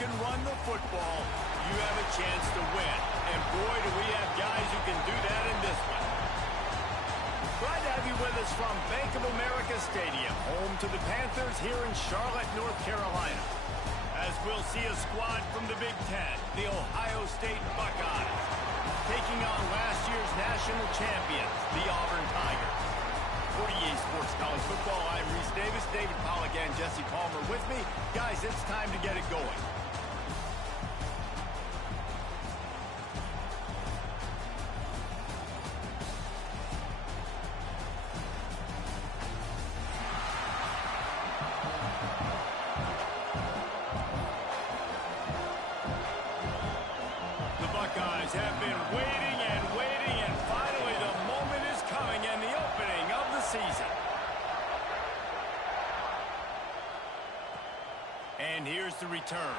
can run the football, you have a chance to win. And boy, do we have guys who can do that in this one. Glad to have you with us from Bank of America Stadium, home to the Panthers here in Charlotte, North Carolina. As we'll see a squad from the Big Ten, the Ohio State Buckeyes, taking on last year's national champions, the Auburn Tigers. For EA Sports College Football, I'm Reese Davis, David Pollack, and Jesse Palmer with me. Guys, it's time to get it going. Have been waiting and waiting, and finally the moment is coming and the opening of the season. And here's the return.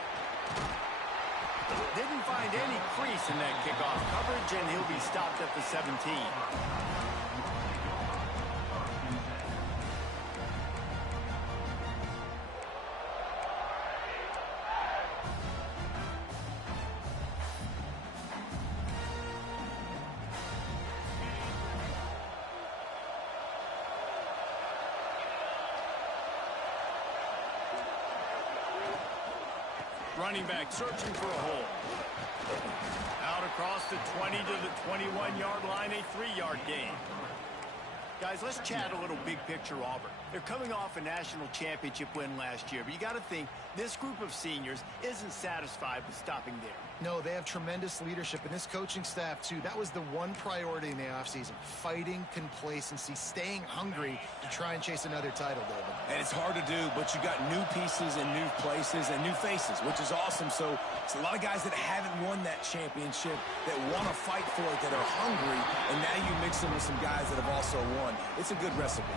Didn't find any crease in that kickoff coverage, and he'll be stopped at the 17. Running back searching for a hole. Out across the 20 to the 21-yard line, a 3-yard gain. Guys, let's chat a little big picture Auburn. They're coming off a national championship win last year, but you got to think this group of seniors isn't satisfied with stopping there. No, they have tremendous leadership, and this coaching staff, too. That was the one priority in the offseason, fighting complacency, staying hungry to try and chase another title, David. And it's hard to do, but you got new pieces and new places and new faces, which is awesome. So it's a lot of guys that haven't won that championship that want to fight for it, that are hungry, and now you mix them with some guys that have also won. It's a good recipe.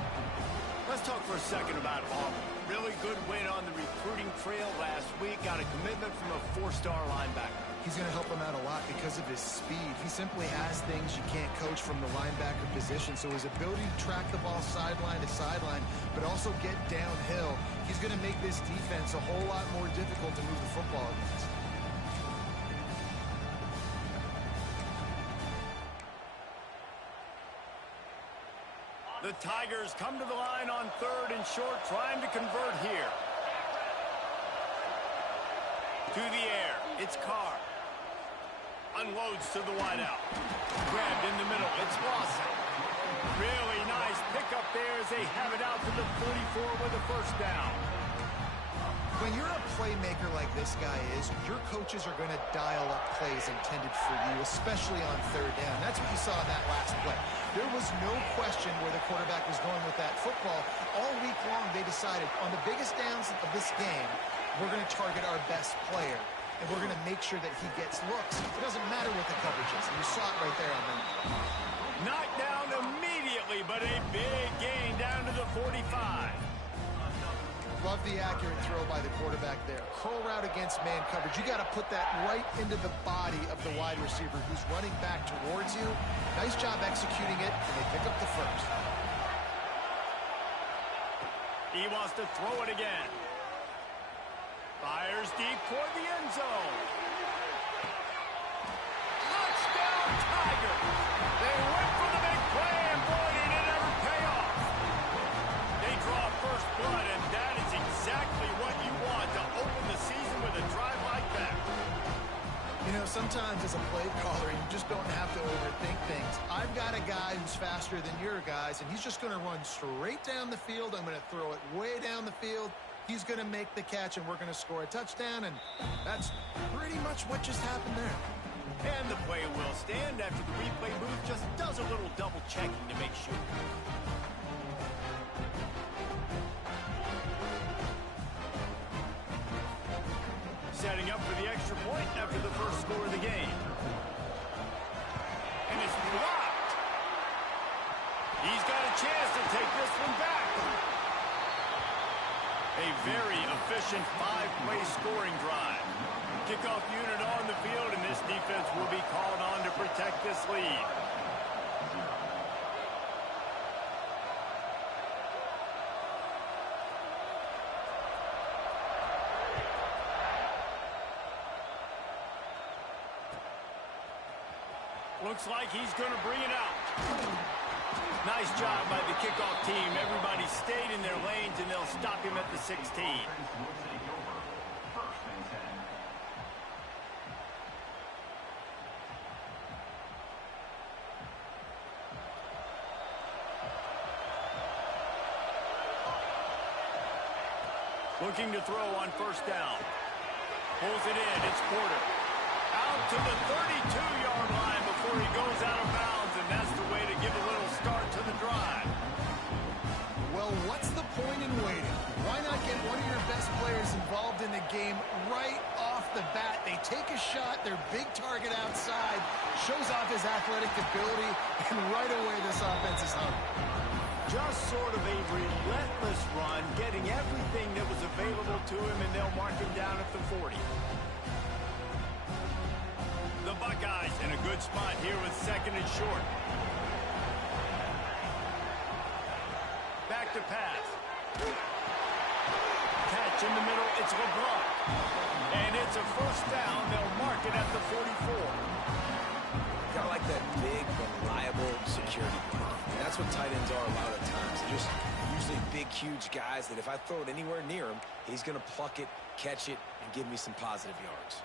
Let's talk for a second about Auburn. Really good win on the recruiting trail last week. Got a commitment from a 4-star linebacker. He's going to help him out a lot because of his speed. He simply has things you can't coach from the linebacker position. So his ability to track the ball sideline to sideline, but also get downhill, he's going to make this defense a whole lot more difficult to move the football against. The Tigers come to the line on 3rd and short, trying to convert here. To the air, it's Carr. Unloads to the wideout. Grabbed in the middle, it's Lawson. Really nice pickup there as they have it out to the 44 with a first down. When you're a playmaker like this guy is, your coaches are going to dial up plays intended for you, especially on 3rd down. That's what you saw in that last play. There was no question where the quarterback was going with that football. All week long, they decided on the biggest downs of this game, we're going to target our best player, and we're going to make sure that he gets looks. It doesn't matter what the coverage is. And you saw it right there on that. Knocked down immediately, but a big gain down to the 45. Love the accurate throw by the quarterback there. Curl route against man coverage. You got to put that right into the body of the wide receiver who's running back towards you. Nice job executing it, and they pick up the first. He wants to throw it again. Fires deep toward the end zone. Touchdown, Tigers! They went for the big play, and boy, did it ever pay off. They draw first blood, and that is exactly what you want to open the season with a drive like that. You know, sometimes as a play caller, you just don't have to overthink things. I've got a guy who's faster than your guys, and he's just going to run straight down the field. I'm going to throw it way down the field. He's going to make the catch, and we're going to score a touchdown, and that's pretty much what just happened there. And the play will stand after the replay booth just does a little double-checking to make sure. Setting up for the extra point after the first score of the game. And it's blocked. He's got a chance to take this one back. A very efficient 5-play scoring drive. Kickoff unit on the field, and this defense will be called on to protect this lead. Looks like he's going to bring it out. Nice job by the kickoff team. Everybody stayed in their lanes, and they'll stop him at the 16. Looking to throw on first down. Pulls it in. It's Porter. Out to the 32-yard line before he goes out of bounds, and that's the way to give a little start to the drive. Well, what's the point in waiting? Why not get one of your best players involved in the game right off the bat? They take a shot, their big target outside, shows off his athletic ability, and right away this offense is hungry. Just sort of a relentless run, getting everything that was available to him, and they'll mark him down at the 40. The Buckeyes in a good spot here with second and short. Back to pass. Catch in the middle, it's LeBlanc. And it's a first down, they'll mark it at the 44. Kind of like that big, reliable security blanket. And that's what tight ends are a lot of times. They're just usually big, huge guys that if I throw it anywhere near him, he's going to pluck it, catch it, and give me some positive yards.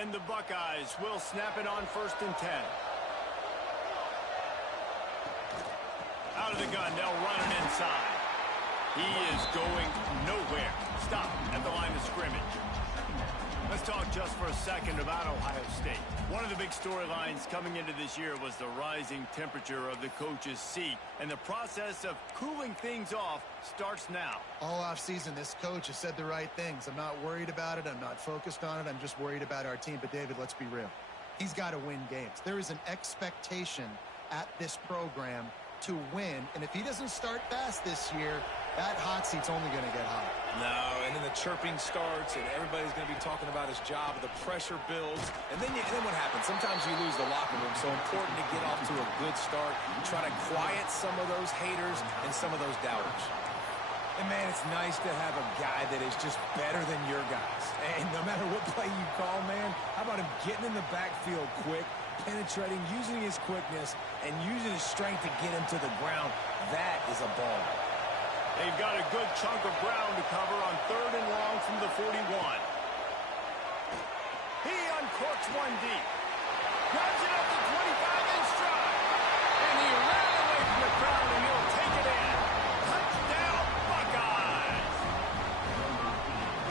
And the Buckeyes will snap it on first and 10. Out of the gun, they'll run it inside. He is going nowhere. Stop at the line of scrimmage. Let's talk just for a second about Ohio State. One of the big storylines coming into this year was the rising temperature of the coach's seat, and the process of cooling things off starts now. All offseason, this coach has said the right things. I'm not worried about it. I'm not focused on it. I'm just worried about our team. But, David, let's be real. He's got to win games. There is an expectation at this program to win, and if he doesn't start fast this year, that hot seat's only going to get hot. No, and then the chirping starts, and everybody's going to be talking about his job, the pressure builds, and then what happens? Sometimes you lose the locker room, so important to get off to a good start, try to quiet some of those haters and some of those doubters. And, man, it's nice to have a guy that is just better than your guys. And no matter what play you call, man, how about him getting in the backfield quick, penetrating, using his quickness, and using his strength to get him to the ground? That is a ball. They've got a good chunk of ground to cover on third and long from the 41. He uncorks one deep. Grabs it up to 25 in stride. And he ran away from the crowd, and he'll take it in. Touchdown, Buckeyes!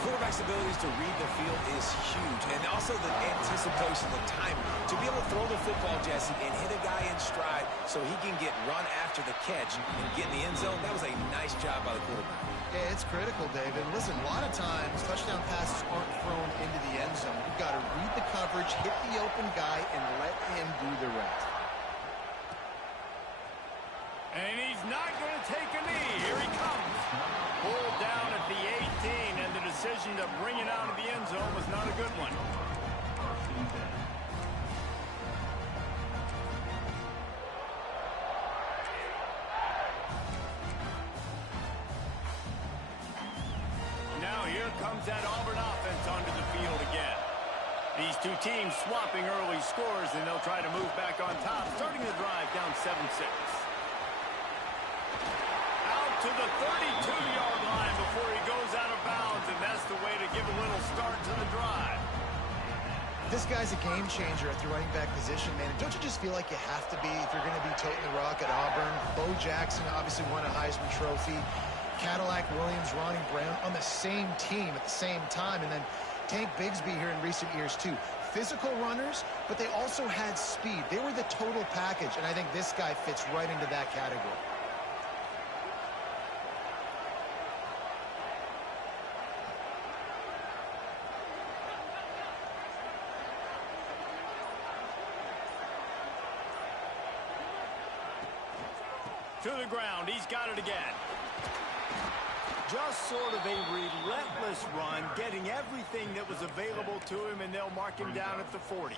Quarterback's abilities to read the field is huge. And also the anticipation, the timing. To be able to throw the football, Jesse, and hit a guy in stride so he can get run after the catch and get in the end zone, that was a nice job by the quarterback. Yeah, it's critical, David. Listen, a lot of times touchdown passes aren't thrown into the end zone. You've got to read the coverage, hit the open guy, and let him do the rest. And he's not going to take a knee. Here he comes. Pulled down at the 18, and the decision to bring it out of the end zone was not a good one. Now here comes that Auburn offense onto the field again. These two teams swapping early scores, and they'll try to move back on top, starting the drive down 7-6. Out to the 32-yard line before he goes out of bounds, and that's the way to give a little start to the drive. This guy's a game changer at the running back position, man. Don't you just feel like you have to be if you're going to be toting the rock at Auburn? Bo Jackson obviously won a Heisman Trophy. Cadillac Williams, Ronnie Brown on the same team at the same time. And then Tank Bigsby here in recent years, too. Physical runners, but they also had speed. They were the total package, and I think this guy fits right into that category. To the ground, he's got it again. Just sort of a relentless run, getting everything that was available to him, and they'll mark him down at the 40.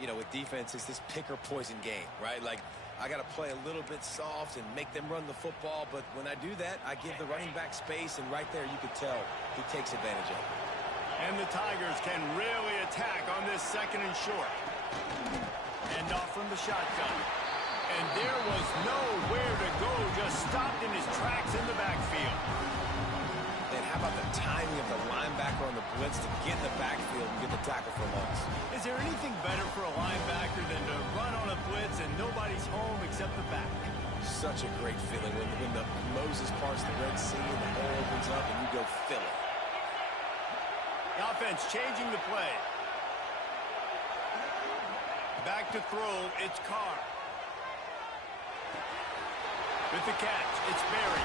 You know, with defense, it's this pick or poison game, right? Like, I got to play a little bit soft and make them run the football, but when I do that, I give the running back space, and right there you could tell he takes advantage of it. And the Tigers can really attack on this second and short. And off from the shotgun. And there was nowhere to go, just stopped in his tracks in the backfield. And how about the timing of the linebacker on the blitz to get in the backfield and get the tackle for loss? Is there anything better for a linebacker than to run on a blitz and nobody's home except the back? Such a great feeling when the Moses parts the Red Sea and the hole opens up and you go fill it. The offense changing the play. Back to throw, it's Carr. With the catch, it's Berry.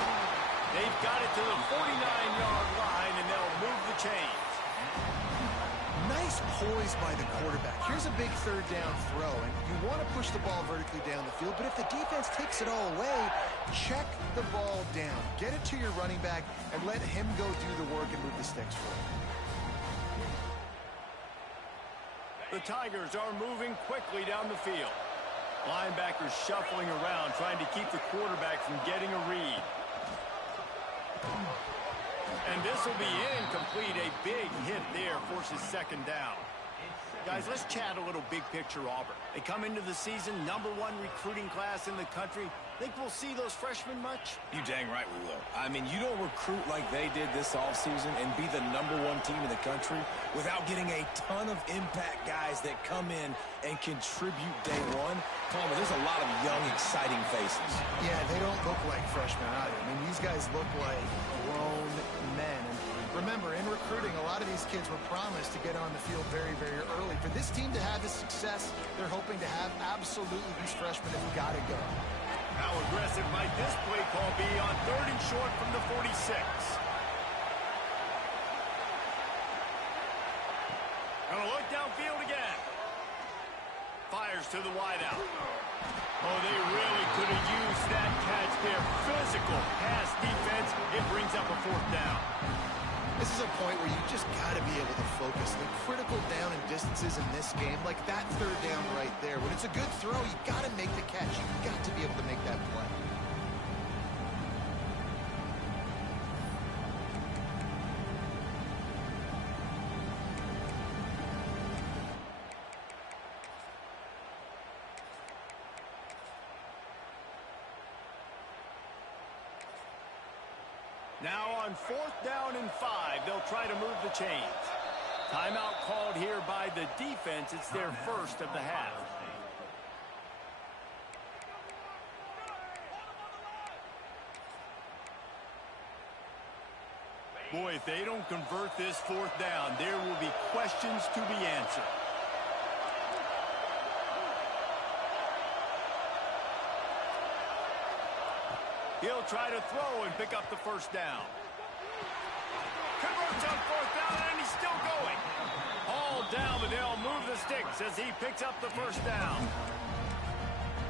They've got it to the 49-yard line, and they'll move the chains. Nice poise by the quarterback. Here's a big third down throw, and you want to push the ball vertically down the field, but if the defense takes it all away, check the ball down. Get it to your running back and let him go do the work and move the sticks for you. The Tigers are moving quickly down the field. Linebackers shuffling around, trying to keep the quarterback from getting a read. And this will be incomplete. A big hit there forces second down. Guys, let's chat a little big picture Auburn. They come into the season, #1 recruiting class in the country. Think we'll see those freshmen much? You dang right we will. I mean, you don't recruit like they did this offseason and be the #1 team in the country without getting a ton of impact guys that come in and contribute day one. Palmer, there's a lot of young, exciting faces. Yeah, they don't look like freshmen either. I mean, these guys look like grown men. And remember, in recruiting, a lot of these kids were promised to get on the field very, very early. For this team to have this success they're hoping to have, absolutely these freshmen have got to go. How aggressive might this play call be on 3rd and short from the 46? Gonna look downfield again. Fires to the wideout. Oh, they really could have used that catch there. Physical pass defense. It brings up a 4th down. This is a point where you just got to be able to focus. The critical down and distances in this game, like that 3rd down right there. When it's a good throw, you got to make the catch. You've got to be able to make that play. Now on 4th down and 5, they'll try to move the chains. Timeout called here by the defense. It's their first of the half. Boy, if they don't convert this 4th down, there will be questions to be answered. He'll try to throw and pick up the 1st down. Converts on 4th down, and he's still going. All down, but they'll move the sticks as he picks up the 1st down.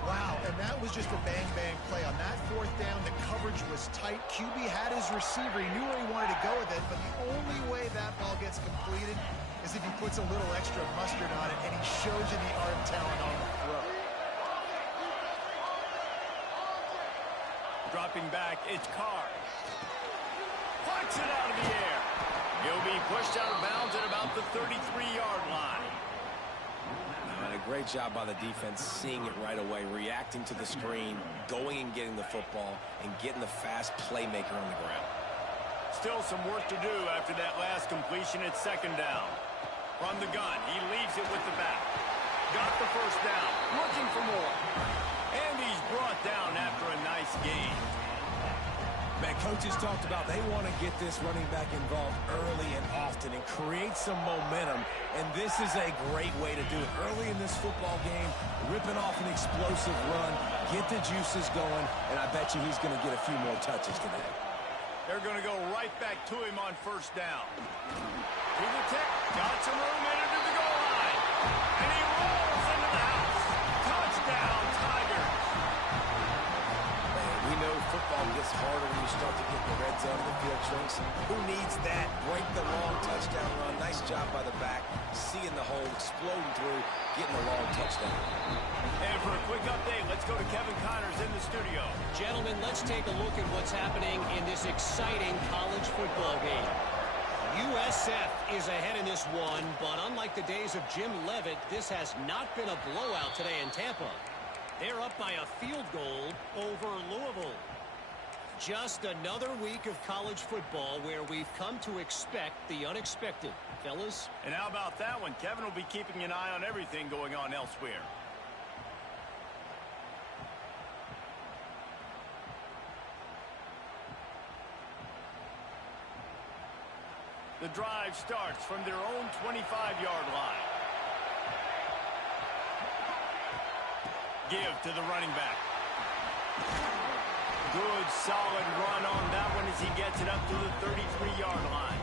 Wow, and that was just a bang-bang play. On that 4th down, the coverage was tight. QB had his receiver. He knew where he wanted to go with it, but the only way that ball gets completed is if he puts a little extra mustard on it, and he shows you the arm talent on the throw. Dropping back, it's Carr. Plucks it out of the air. He'll be pushed out of bounds at about the 33-yard line. And a great job by the defense seeing it right away, reacting to the screen, going and getting the football, and getting the fast playmaker on the ground. Still some work to do after that last completion at 2nd down. From the gun, he leaves it with the back. Got the 1st down, looking for more. And he's brought down after a nice gain. Man, coaches talked about they want to get this running back involved early and often and create some momentum, and this is a great way to do it. Early in this football game, ripping off an explosive run, get the juices going, and I bet you he's going to get a few more touches today. They're going to go right back to him on 1st down. To the tip, got some room into the goal line, and he rolls into the house. Touchdown, Tigers. Man, we know football gets harder when you start to get in the red down to the field, Trace. Who needs that? Break the long touchdown run. Nice job by the back. Seeing the hole, exploding through, getting a long touchdown. And for a quick update, let's go to Kevin Connors in the studio. Gentlemen, let's take a look at what's happening in this exciting college football game. USF is ahead in this one, but unlike the days of Jim Leavitt, this has not been a blowout today in Tampa. They're up by a field goal over Louisville. Just another week of college football where we've come to expect the unexpected. Fellas? And how about that one? Kevin will be keeping an eye on everything going on elsewhere. The drive starts from their own 25-yard line. Give to the running back. Good, solid run on that one as he gets it up to the 33-yard line.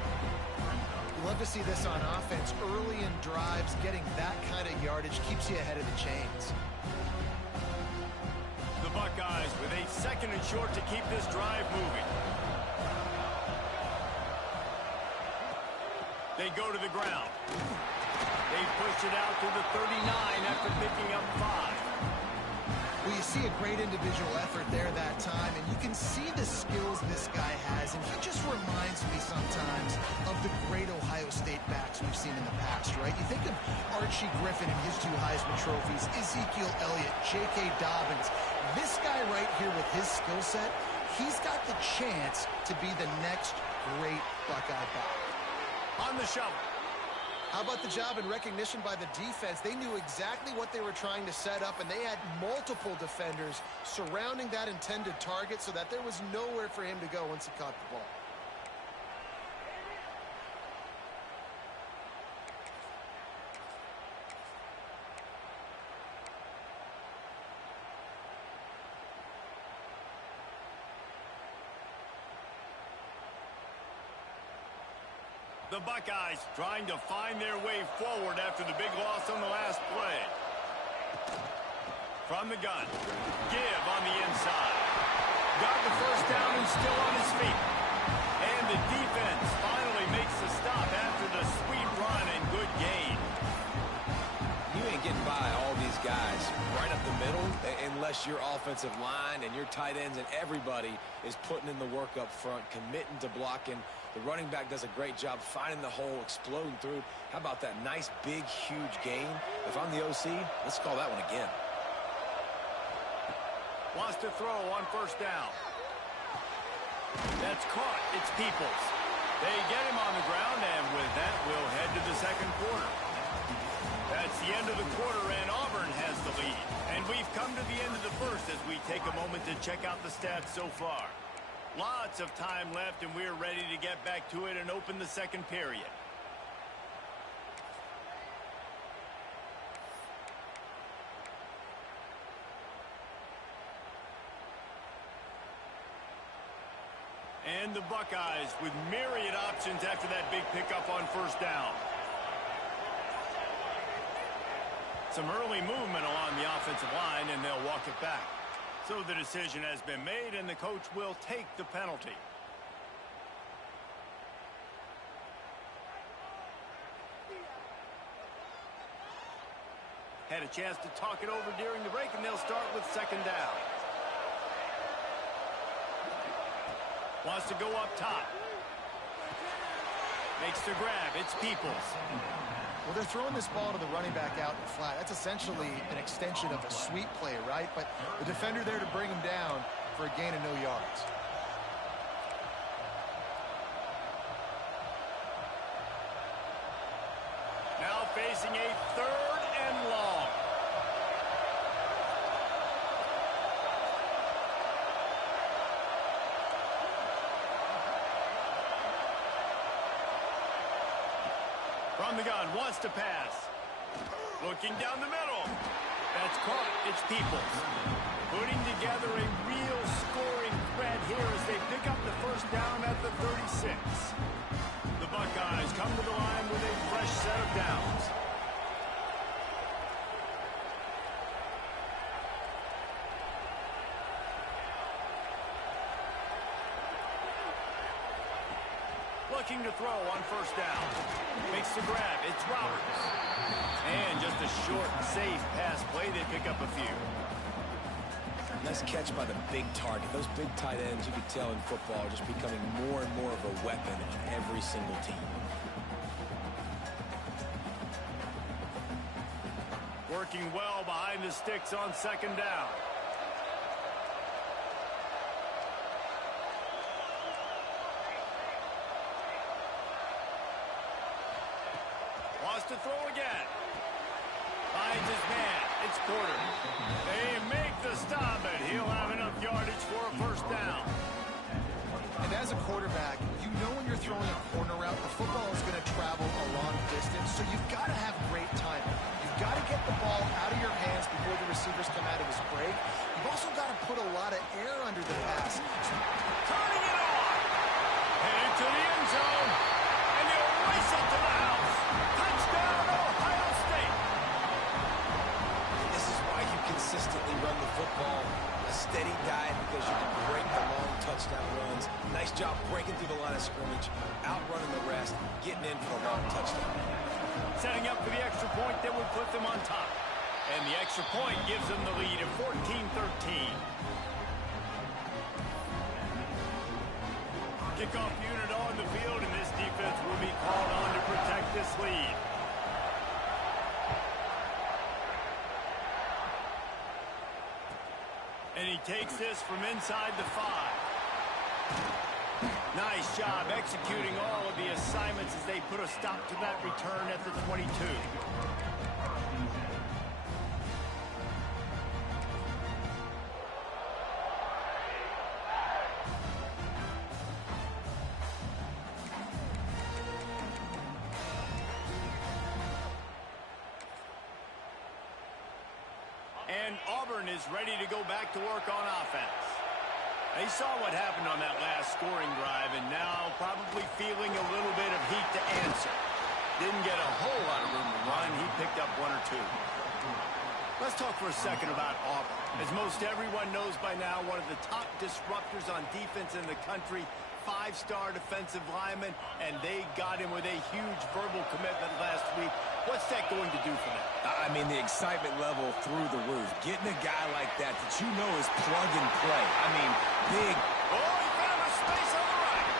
You love to see this on offense. Early in drives, getting that kind of yardage keeps you ahead of the chains. The Buckeyes with a second and short to keep this drive moving. They go to the ground. They push it out to the 39 after picking up 5. Well, you see a great individual effort there that time, and you can see the skills this guy has, and he just reminds me sometimes of the great Ohio State backs we've seen in the past, right? You think of Archie Griffin and his 2 Heisman trophies, Ezekiel Elliott, J.K. Dobbins. This guy right here with his skill set, he's got the chance to be the next great Buckeye back. On the shovel. How about the job and recognition by the defense? They knew exactly what they were trying to set up, and they had multiple defenders surrounding that intended target so that there was nowhere for him to go once he caught the ball. The Buckeyes trying to find their way forward after the big loss on the last play. From the gun. Give on the inside. Got the first down and still on his feet. And the defense finally makes the stop after the sweet run and good gain. You ain't getting by all these guys right up the middle unless your offensive line and your tight ends and everybody is putting in the work up front, committing to blocking. The running back does a great job finding the hole, exploding through. How about that nice, big, huge gain? If I'm the OC, let's call that one again. Wants to throw on first down. That's caught. It's Peoples. They get him on the ground, and with that, we'll head to the second quarter. That's the end of the quarter, and Auburn has the lead. And we've come to the end of the first as we take a moment to check out the stats so far. Lots of time left, and we're ready to get back to it and open the second period. And the Buckeyes with myriad options after that big pickup on first down. Some early movement along the offensive line, and they'll walk it back. So the decision has been made, and the coach will take the penalty. Had a chance to talk it over during the break, and they'll start with second down. Wants to go up top. Makes the grab. It's Peoples. Well, they're throwing this ball to the running back out in the flat. That's essentially an extension of a sweep play, right? But the defender there to bring him down for a gain of no yards. Now facing a third and long. From the gun, wants to pass. Looking down the middle. That's caught. It's Peoples. Putting together a real scoring threat here as they pick up the first down at the 36. The Buckeyes come to the line with a fresh set of downs. Looking to throw on first down. Makes the grab. It's Roberts. And just a short, safe pass play. They pick up a few. Nice catch by the big target. Those big tight ends, you could tell in football, are just becoming more and more of a weapon on every single team. Working well behind the sticks on second down. Wants to throw again. Finds his man. It's Porter. They make the stop, but he'll have enough yardage for a first down. And as a quarterback, you know when you're throwing a corner route, the football is going to travel a long distance, so you've got to have great timing. You've got to get the ball out of your hands before the receivers come out of his break. You've also got to put a lot of air under the pass. Turning it on. Headed to the end zone. And he'll race it to the house. Touchdown, Ohio State. This is why you consistently run the football. A steady diet because you can break the long touchdown runs. Nice job breaking through the line of scrimmage, outrunning the rest, getting in for a long touchdown. Setting up for the extra point that would put them on top. And the extra point gives them the lead at 14-13. Kickoff unit on the field, and this defense will be called on to protect this lead. And he takes this from inside the 5. Nice job executing all of the assignments as they put a stop to that return at the 22. And Auburn is ready to go back to work on offense. They saw what happened on that last scoring drive, and now probably feeling a little bit of heat to answer. Didn't get a whole lot of room to run. He picked up 1 or 2. Let's talk for a second about Auburn. As most everyone knows by now, one of the top disruptors on defense in the country, 5-star defensive lineman, and they got him with a huge verbal commitment last week. What's that going to do for them? I mean, the excitement level through the roof. Getting a guy like that you know is plug and play. I mean, big. Oh, he found a space on the right.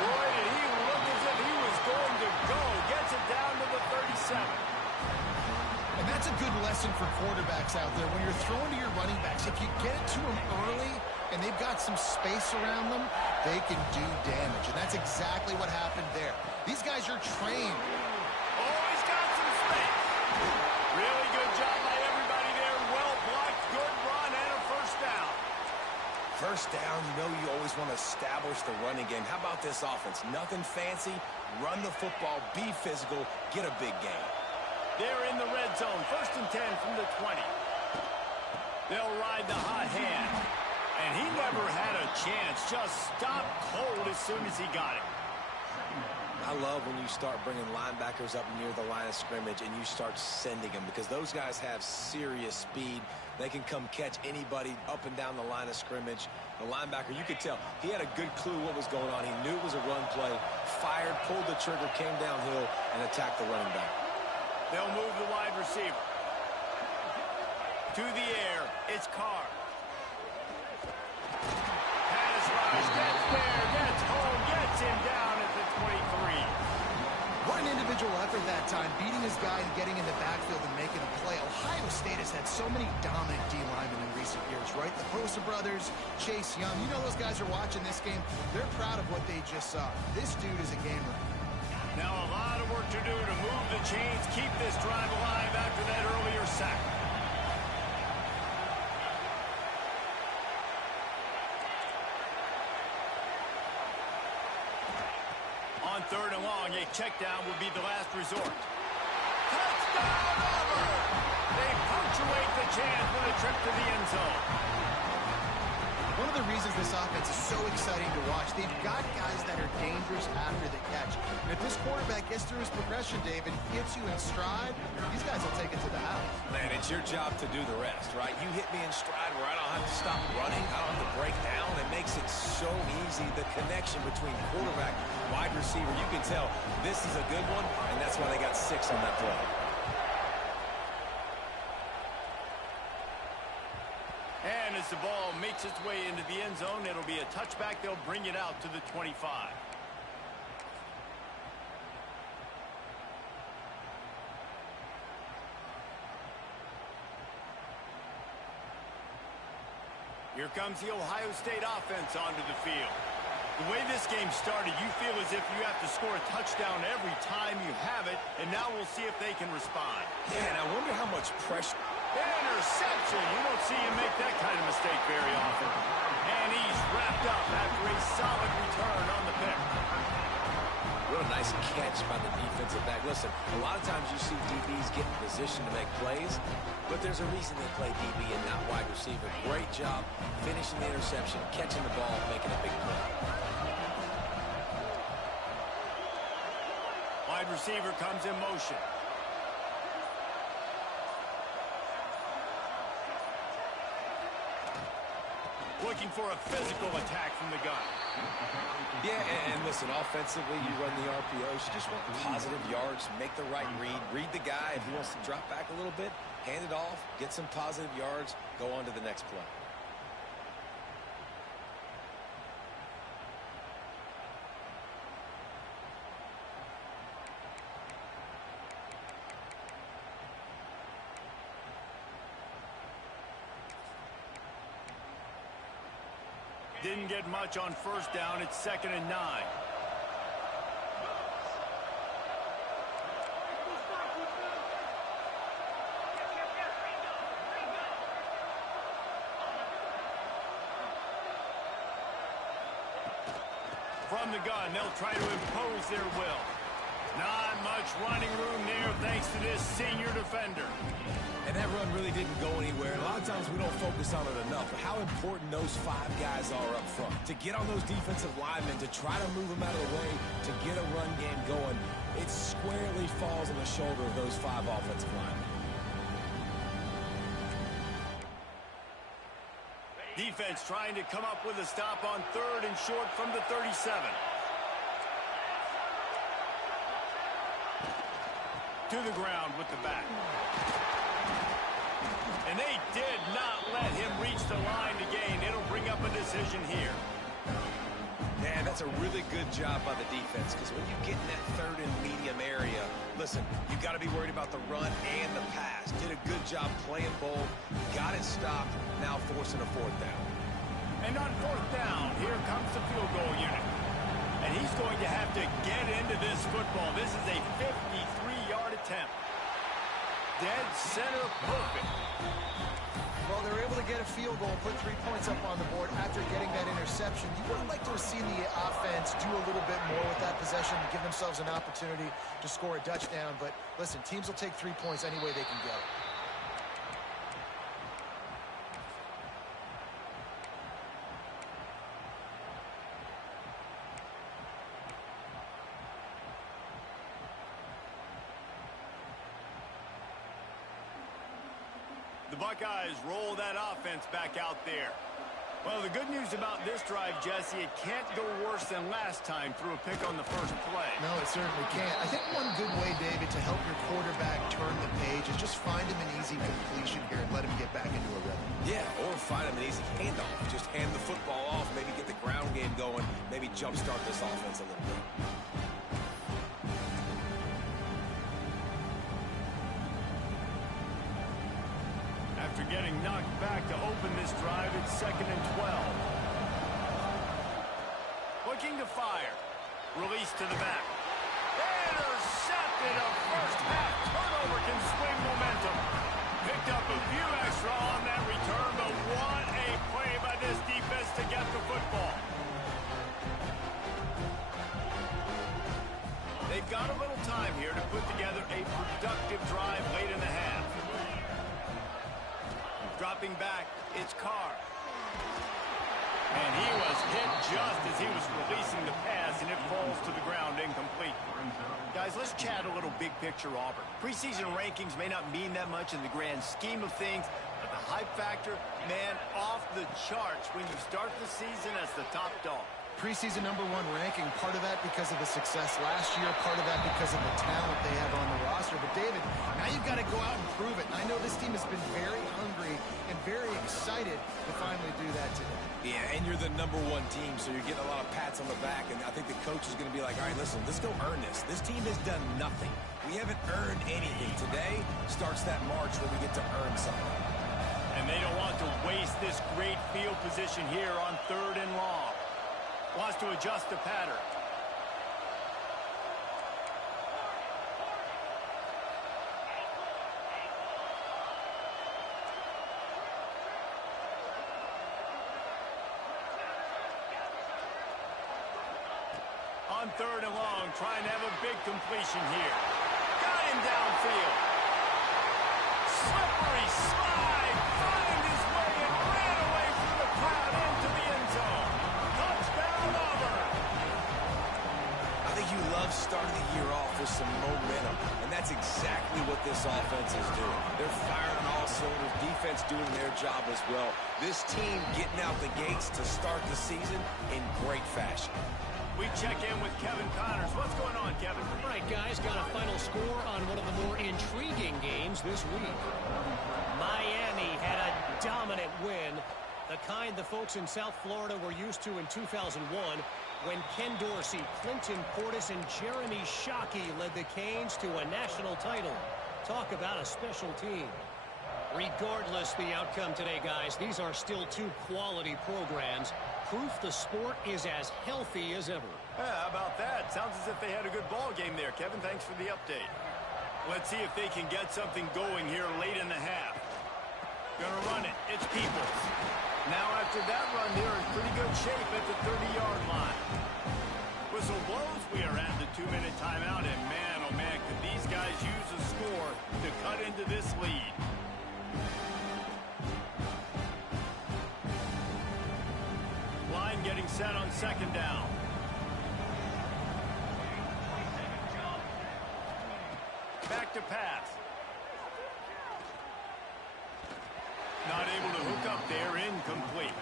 Boy, did he look as if he was going to go. Gets it down to the 37. And that's a good lesson for quarterbacks out there. When you're throwing to your running backs, if you get it to them early and they've got some space around them, they can do damage. And that's exactly what happened there. These guys are trained. Oh, he's got some space. Really good job by everybody there. Well blocked, good run, and a first down. First down, you know you always want to establish the running game. How about this offense? Nothing fancy. Run the football, be physical, get a big gain. They're in the red zone. 1st and 10 from the 20. They'll ride the hot hand. And he never had a chance. Just stopped cold as soon as he got it. I love when you start bringing linebackers up near the line of scrimmage and you start sending them because those guys have serious speed. They can come catch anybody up and down the line of scrimmage. The linebacker, you could tell, he had a good clue what was going on. He knew it was a run play, fired, pulled the trigger, came downhill, and attacked the running back. They'll move the wide receiver. To the air, it's Carr. Pass rush, gets there, gets home, gets him down at the 23. What an individual effort that time, beating his guy and getting in the backfield and making a play. Ohio State has had so many dominant D linemen in recent years, right? The Bosa brothers, Chase Young. You know those guys are watching this game. They're proud of what they just saw. This dude is a gamer. Now a lot of work to do to move the chains, keep this drive alive after that earlier sack. On 3rd and long, a check down would be the last resort. Touchdown, Auburn! They punctuate the chance with a trip to the end zone. One of the reasons this offense is so exciting to watch, they've got guys that are dangerous after the catch. And if this quarterback gets through his progression, David, gets you in stride, these guys will take it to the house. Man, it it's your job to do the rest, right? You hit me in stride where I don't have to stop running. I don't have to break down. It makes it so easy. The connection between quarterback, wide receiver, you can tell this is a good one, and that's why they got 6 on that play. And as the ball makes its way into the end zone, it'll be a touchback. They'll bring it out to the 25. Here comes the Ohio State offense onto the field. The way this game started, you feel as if you have to score a touchdown every time you have it, and now we'll see if they can respond. Yeah, and I wonder how much pressure. Interception! You don't see him make that kind of mistake very often. And he's wrapped up after a solid return on the pick. What a nice catch by the defensive back. Listen, a lot of times you see DBs get in position to make plays, but there's a reason they play DB and not wide receiver. Great job finishing the interception, catching the ball, making a big play. Wide receiver comes in motion. Looking for a physical attack from the gun. Yeah, and listen, offensively, you run the RPOs. You just want positive yards, make the right read the guy. If he wants to drop back a little bit, hand it off, get some positive yards, go on to the next play. Didn't get much on first down. It's 2nd and 9. From the gun, they'll try to impose their will. Not much running room there thanks to this senior defender. And that run really didn't go anywhere. And a lot of times we don't focus on it enough, but how important those 5 guys are up front. To get on those defensive linemen, to try to move them out of the way, to get a run game going, it squarely falls on the shoulder of those 5 offensive linemen. Defense trying to come up with a stop on 3rd and short from the 37. To the ground with the back. And they did not let him reach the line to gain. It'll bring up a decision here. Man, that's a really good job by the defense, because when you get in that 3rd and medium area, listen, you got to be worried about the run and the pass. Did a good job playing both, got it stopped, now forcing a 4th down. And on 4th down, here comes the field goal unit. And he's going to have to get into this football. This is a 53-yard attempt. Dead center perfect. Well, they're able to get a field goal, put 3 points up on the board after getting that interception. You would have liked to have seen the offense do a little bit more with that possession and give themselves an opportunity to score a touchdown. But listen, teams will take 3 points any way they can get it. The Buckeyes roll that offense back out there. Well, the good news about this drive, Jesse, it can't go worse than last time through a pick on the first play. No, it certainly can't. I think one good way, David, to help your quarterback turn the page is just find him an easy completion here and let him get back into a rhythm. Yeah, or find him an easy handoff. Just hand the football off, maybe get the ground game going, maybe jumpstart this offense a little bit. After getting knocked back to open this drive, it's 2nd and 12. Looking to fire. Release to the back. Intercepted. A first half turnover can swing momentum. Picked up a few extra on that return, but what a play by this defense to get the football. They've got a little time here to put together a productive drive late in the half. Dropping back, it's Carr. And he was hit just as he was releasing the pass, and it falls to the ground incomplete. Guys, let's chat a little big picture Auburn. Preseason rankings may not mean that much in the grand scheme of things, but the hype factor, man, off the charts when you start the season as the top dog. Preseason #1 ranking, part of that because of the success last year, part of that because of the talent they have on the roster. But, David, now you've got to go out and prove it. And I know this team has been very hungry and very excited to finally do that today. Yeah, and you're the #1 team, so you're getting a lot of pats on the back. And I think the coach is going to be like, all right, listen, let's go earn this. This team has done nothing. We haven't earned anything. Today starts that march where we get to earn something. And they don't want to waste this great field position here on 3rd and long. Wants to adjust the pattern. On 3rd and long, trying to have a big completion here. Got him downfield. Slippery slide. Find his way and ran away through the crowd into the end zone. Touchdown, Auburn. I think you love starting the year off with some momentum, and that's exactly what this offense is doing. They're firing on all cylinders, defense doing their job as well. This team getting out the gates to start the season in great fashion. We check in with Kevin Connors. What's going on, Kevin? All right, guys, got a final score on one of the more intriguing games this week. Miami had a dominant win, the kind the folks in South Florida were used to in 2001 when Ken Dorsey, Clinton Portis, and Jeremy Shockey led the Canes to a national title. Talk about a special team. Regardless the outcome today, guys, these are still two quality programs. Proof the sport is as healthy as ever. Yeah, how about that? Sounds as if they had a good ball game there, Kevin. Thanks for the update. Let's see if they can get something going here late in the half. Gonna run it. It's Peoples. Now after that run, they're in pretty good shape at the 30-yard line. Whistle blows. We are at the 2-minute timeout, and man, oh man, could these guys use a score to cut into this lead. Line getting set on 2nd down. Back to pass. Not able to hook up there, incomplete.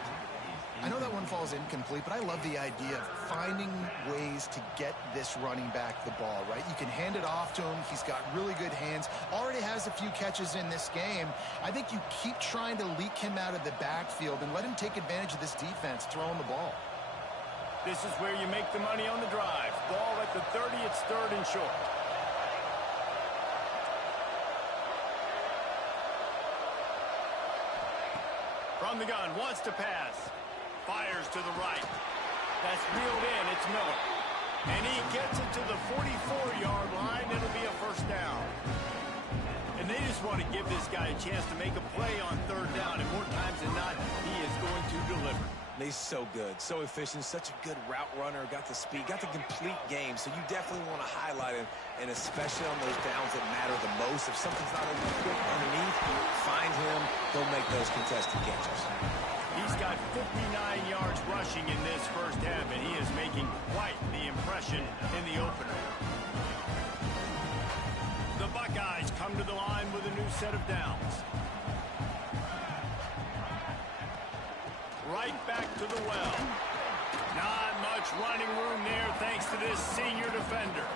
I know that one falls incomplete, but I love the idea of finding ways to get this running back the ball, right? You can hand it off to him. He's got really good hands. Already has a few catches in this game. I think you keep trying to leak him out of the backfield and let him take advantage of this defense throwing the ball. This is where you make the money on the drive. Ball at the 30, it's 3rd and short. From the gun, wants to pass. Fires to the right. That's reeled in, it's Miller. And he gets it to the 44-yard line. It'll be a 1st down. And they just want to give this guy a chance to make a play on 3rd down. And more times than not, he is going to deliver. He's so good, so efficient, such a good route runner, got the speed, got the complete game. So you definitely want to highlight him, and especially on those downs that matter the most. If something's not underneath, find him, go make those contested catches. He's got 59 yards rushing in this 1st half, and he is making quite the impression in the opener. The Buckeyes come to the line with a new set of downs. Right back to the well. Not much running room there thanks to this senior defender.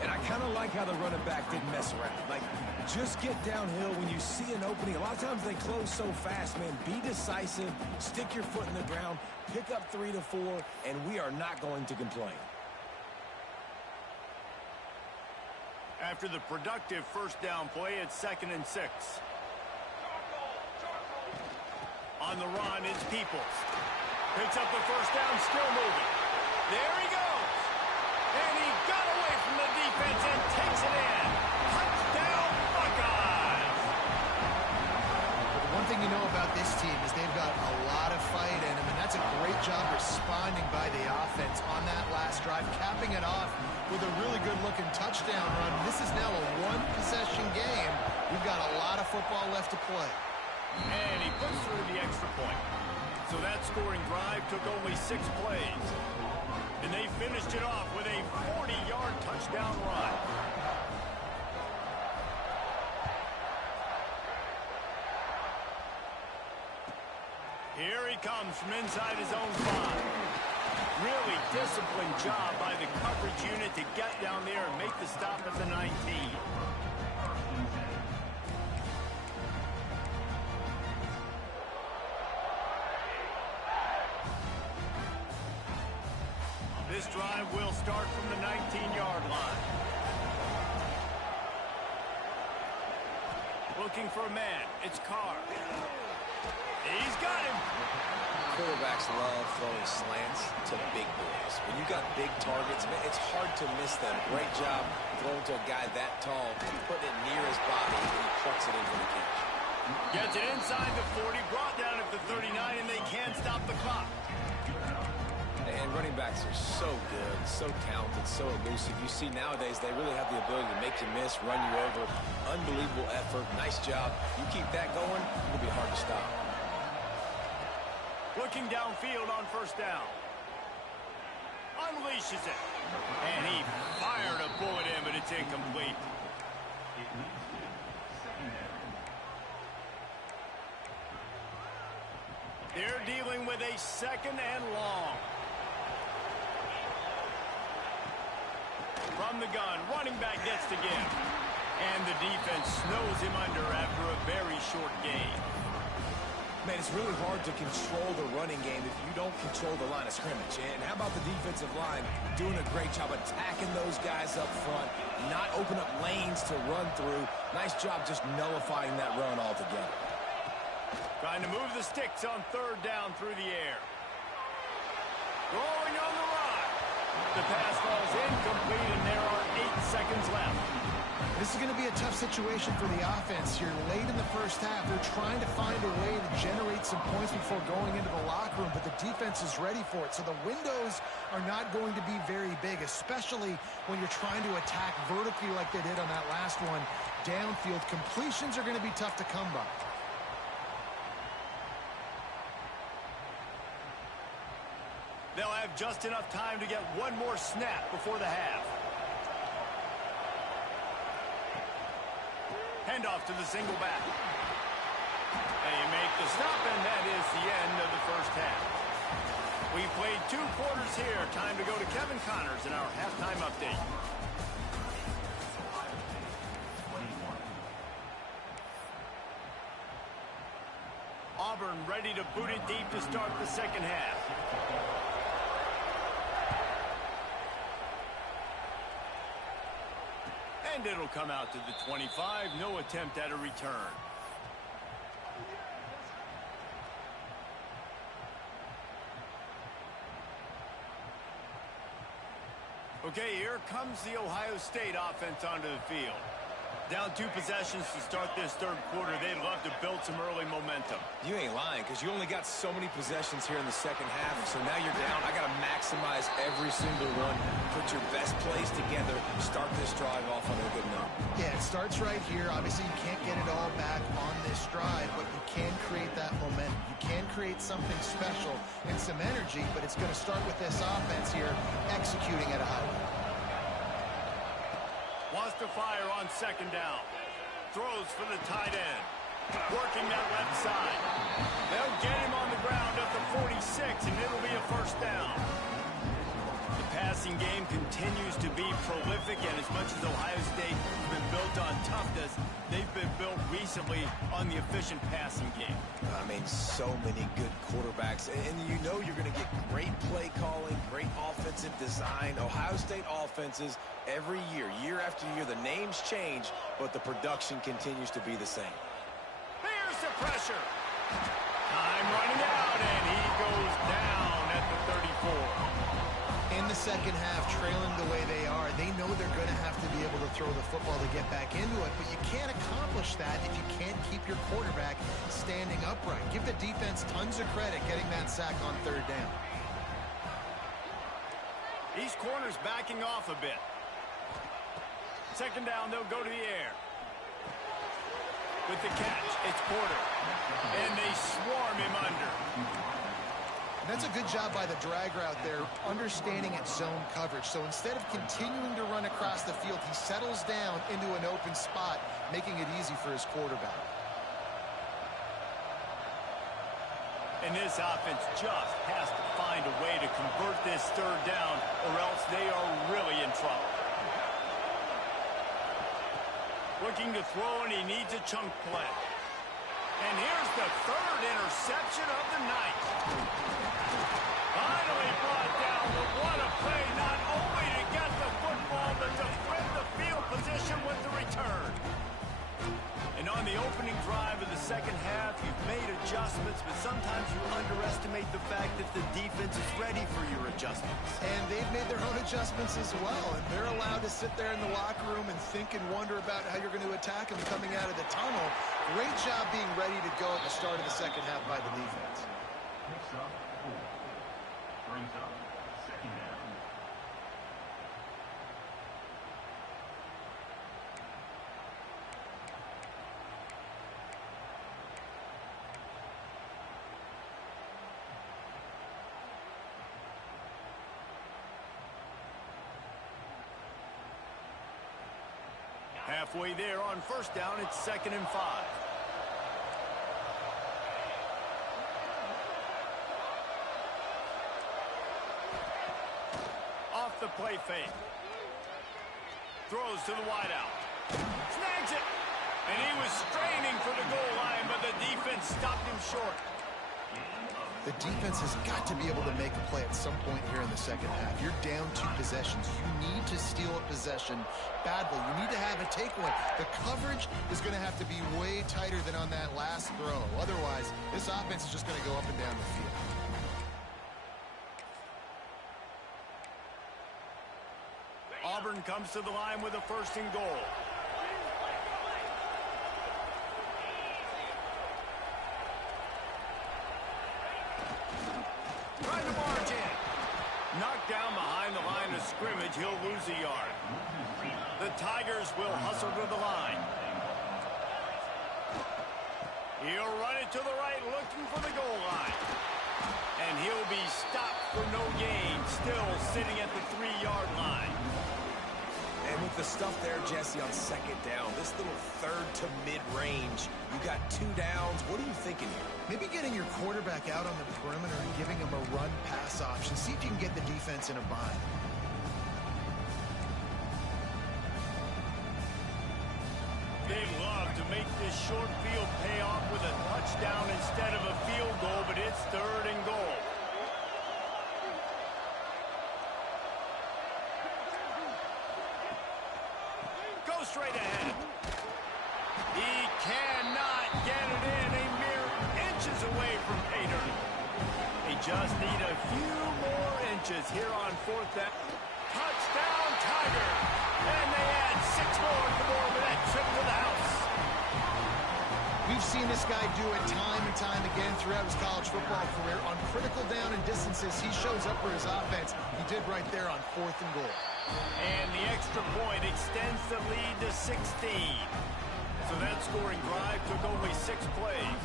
And I kind of like how the running back didn't mess around. Like, just get downhill when you see an opening. A lot of times they close so fast, man. Be decisive, stick your foot in the ground, pick up 3 to 4, and we are not going to complain. After the productive 1st down play, it's 2nd and 6. On the run, it's Peoples. Picks up the 1st down, still moving. There he goes. And he got away from the defense and takes it in. Touchdown, Buckeyes. The one thing you know about this team is they've got a lot of fight in them, and that's a great job responding by the offense on that last drive, capping it off with a really good-looking touchdown run. This is now a 1-possession game. We've got a lot of football left to play. And he puts through the extra point. So that scoring drive took only 6 plays. And they finished it off with a 40-yard touchdown run. Here he comes from inside his own 5. Really disciplined job by the coverage unit to get down there and make the stop at the 19. This drive will start from the 19-yard line. Looking for a man. It's Carr. He's got him. Quarterbacks love throwing slants to big boys. When you got big targets, man, it's hard to miss them. Great job throwing to a guy that tall, putting it near his body, and he plucks it into the catch. Gets it inside the 40, brought down at the 39, and they can't stop the clock. And running backs are so good, so talented, so elusive. You see nowadays they really have the ability to make you miss, run you over. Unbelievable effort. Nice job. You keep that going, it'll be hard to stop. Looking downfield on first down. Unleashes it. And he fired a bullet in, but it's incomplete. They're dealing with a 2nd and long. From the gun, running back gets to give. And the defense snows him under after a very short gain. Man, it's really hard to control the running game if you don't control the line of scrimmage. And how about the defensive line doing a great job attacking those guys up front, not open up lanes to run through. Nice job just nullifying that run altogether. Trying to move the sticks on 3rd down through the air. Throwing on the run. The pass falls incomplete, and there are 8 seconds left. This is going to be a tough situation for the offense here. Late in the first half, they're trying to find a way to generate some points before going into the locker room, but the defense is ready for it. So the windows are not going to be very big, especially when you're trying to attack vertically like they did on that last one. Downfield completions are going to be tough to come by. They'll have just enough time to get one more snap before the half. Handoff to the single back. They make the stop, and that is the end of the first half. We played 2 quarters here. Time to go to Kevin Connors in our halftime update. Auburn ready to boot it deep to start the second half. And it'll come out to the 25. No attempt at a return. Okay, here comes the Ohio State offense onto the field. Down 2 possessions to start this 3rd quarter. They'd love to build some early momentum. You ain't lying, because you only got so many possessions here in the second half, so now you're down. I got to maximize every single one. Put your best plays together. Start this drive off on a good note. Yeah, it starts right here. Obviously, you can't get it all back on this drive, but you can create that momentum. You can create something special and some energy, but it's going to start with this offense here executing at a high level. Wants to fire on 2nd down. Throws for the tight end. Working that left side. They'll get him on the ground at the 46, and it'll be a 1st down. The passing game continues to be prolific, and as much as Ohio State has been built on toughness, they've been built recently on the efficient passing game. I mean, so many good quarterbacks, and you know you're going to get great play calling, great offensive design. Ohio State offenses every year, year after year, the names change, but the production continues to be the same. There's the pressure. Time running out, and he goes down at the 34. In the second half, trailing the way they are, they know they're going to have to be able to throw the football to get back into it, but you can't accomplish that if you can't keep your quarterback standing upright. Give the defense tons of credit getting that sack on 3rd down. These corners backing off a bit. 2nd down, they'll go to the air. With the catch, it's Porter. And they swarm him under. And that's a good job by the drag route there, understanding its zone coverage. So instead of continuing to run across the field, he settles down into an open spot, making it easy for his quarterback. And this offense just has to find a way to convert this third down, or else they are really in trouble. Looking to throw, and he needs a chunk play. And here's the third interception of the night. Finally brought down, but what a play, not only to get the football, but to flip the field position with the return. And on the opening drive of the second half, you've made adjustments, but sometimes you underestimate the fact that the defense is ready for your adjustments. And they've made their own adjustments as well, and they're allowed to sit there in the locker room and think and wonder about how you're going to attack them coming out of the tunnel. Great job being ready to go at the start of the second half by the defense. Brings up second down. Halfway there on first down, it's 2nd and 5. Off the play fake. Throws to the wideout. Snags it. And he was straining for the goal line, but the defense stopped him short. The defense has got to be able to make a play at some point here in the second half. You're down 2 possessions. You need to steal a possession badly. You need to have a takeaway. The coverage is going to have to be way tighter than on that last throw. Otherwise, this offense is just going to go up and down the field. Auburn comes to the line with a 1st and goal. Trying to barge in. Knocked down behind the line of scrimmage. He'll lose a yard. The Tigers will hustle to the line. He'll run it to the right, looking for the goal line. And he'll be stopped for no gain, still sitting at the 3-yard line. And with the stuff there, Jesse, on 2nd down, this little 3rd to mid-range, you got 2 downs. What are you thinking here? Maybe getting your quarterback out on the perimeter and giving him a run-pass option. See if you can get the defense in a bind. They love to make this short field pay off with a touchdown instead of a field goal, but it's 3rd and goal. Go straight ahead. He cannot get it in. A mere inches away from pay dirt. They just need a few more inches here on 4th down. Touchdown, Tiger. And they add 6 more to the board with that trip to the house. We've seen this guy do it time and time again throughout his college football career. On critical down and distances, he shows up for his offense. He did right there on 4th and goal. And the extra point extends the lead to 16. So that scoring drive took only 6 plays.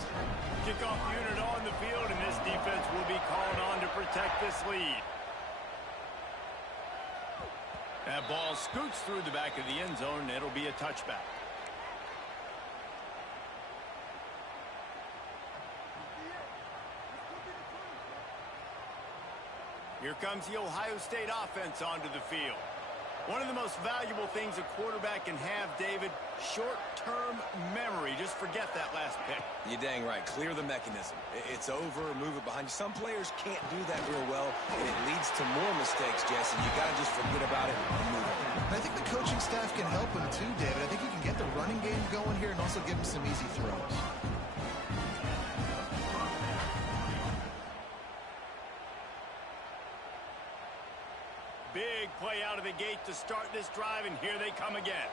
Kickoff unit on the field, and this defense will be called on to protect this lead. That ball scoots through the back of the end zone, and it'll be a touchback. Here comes the Ohio State offense onto the field. One of the most valuable things a quarterback can have, David, short-term memory. Just forget that last pick. You're dang right. Clear the mechanism. It's over, move it behind you. Some players can't do that real well, and it leads to more mistakes, Jesse. You got to just forget about it and move on. I think the coaching staff can help him too, David. I think he can get the running game going here and also give him some easy throws. Big play out of the gate to start this drive, and here they come again.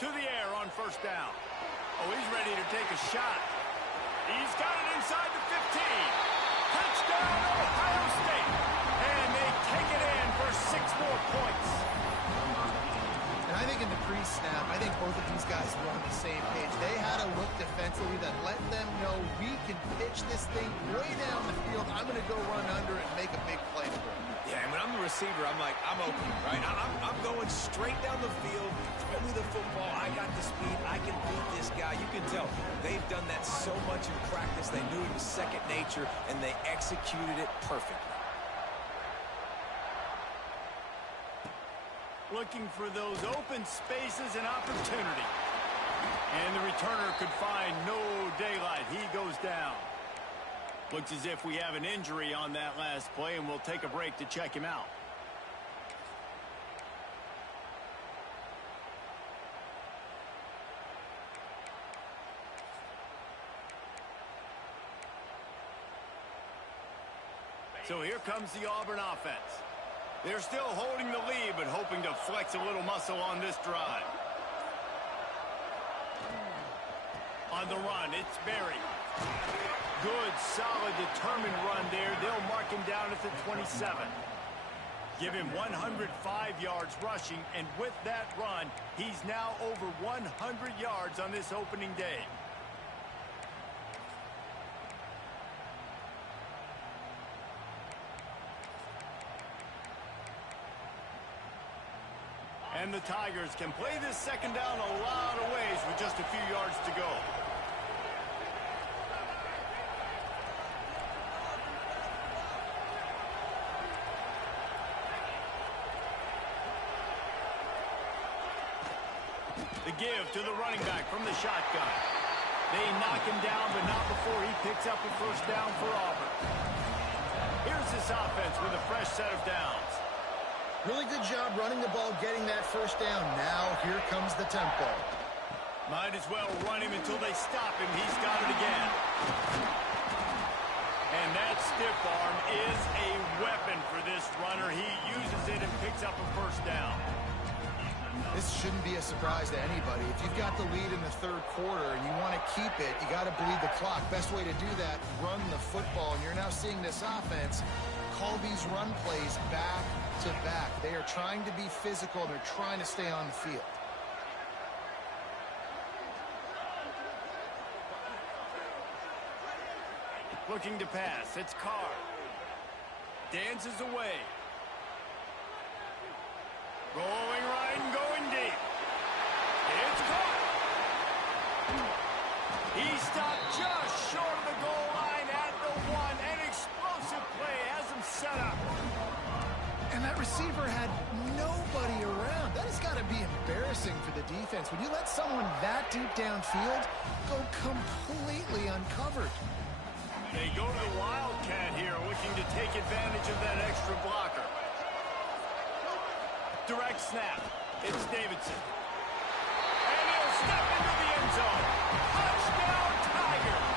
To the air on 1st down. Oh, he's ready to take a shot. He's got it inside the 15. Touchdown, Ohio State. And they take it in for 6 more points. And I think in the pre-snap, I think both of these guys were on the same page. They had a look defensively that let them know we can pitch this thing way down the field. I'm going to go run under and make a big play for him. Yeah, and when I'm the receiver, I'm like, I'm open, right? I'm going straight down the field. Throw me the football. I got the speed. I can beat this guy. You can tell they've done that so much in practice. They knew it was second nature, and they executed it perfectly. Looking for those open spaces and opportunity. And the returner could find no daylight. He goes down. Looks as if we have an injury on that last play, and we'll take a break to check him out. So here comes the Auburn offense. They're still holding the lead, but hoping to flex a little muscle on this drive. On the run, it's Berry. Good, solid, determined run there. They'll mark him down at the 27. Give him 105 yards rushing, and with that run, he's now over 100 yards on this opening day. And the Tigers can play this second down a lot of ways with just a few yards to go. The give to the running back from the shotgun. They knock him down, but not before he picks up a first down for Auburn. Here's this offense with a fresh set of downs. Really good job running the ball, getting that first down. Now, here comes the tempo. Might as well run him until they stop him. He's got it again. And that stiff arm is a weapon for this runner. He uses it and picks up a first down. This shouldn't be a surprise to anybody. If you've got the lead in the third quarter and you want to keep it, you got to bleed the clock. Best way to do that, run the football. And you're now seeing this offense call these run plays back to back. They are trying to be physical. They're trying to stay on the field. Looking to pass. It's Carr. Dances away. Rolling right and going deep. It's caught. He stopped just short of the goal line at the 1. An explosive play has him set up. And that receiver had nobody around. That has got to be embarrassing for the defense. When you let someone that deep downfield go completely uncovered. They go to the Wildcat here, looking to take advantage of that extra blocker. Direct snap. It's Davidson. And he'll step into the end zone. Touchdown, Tigers!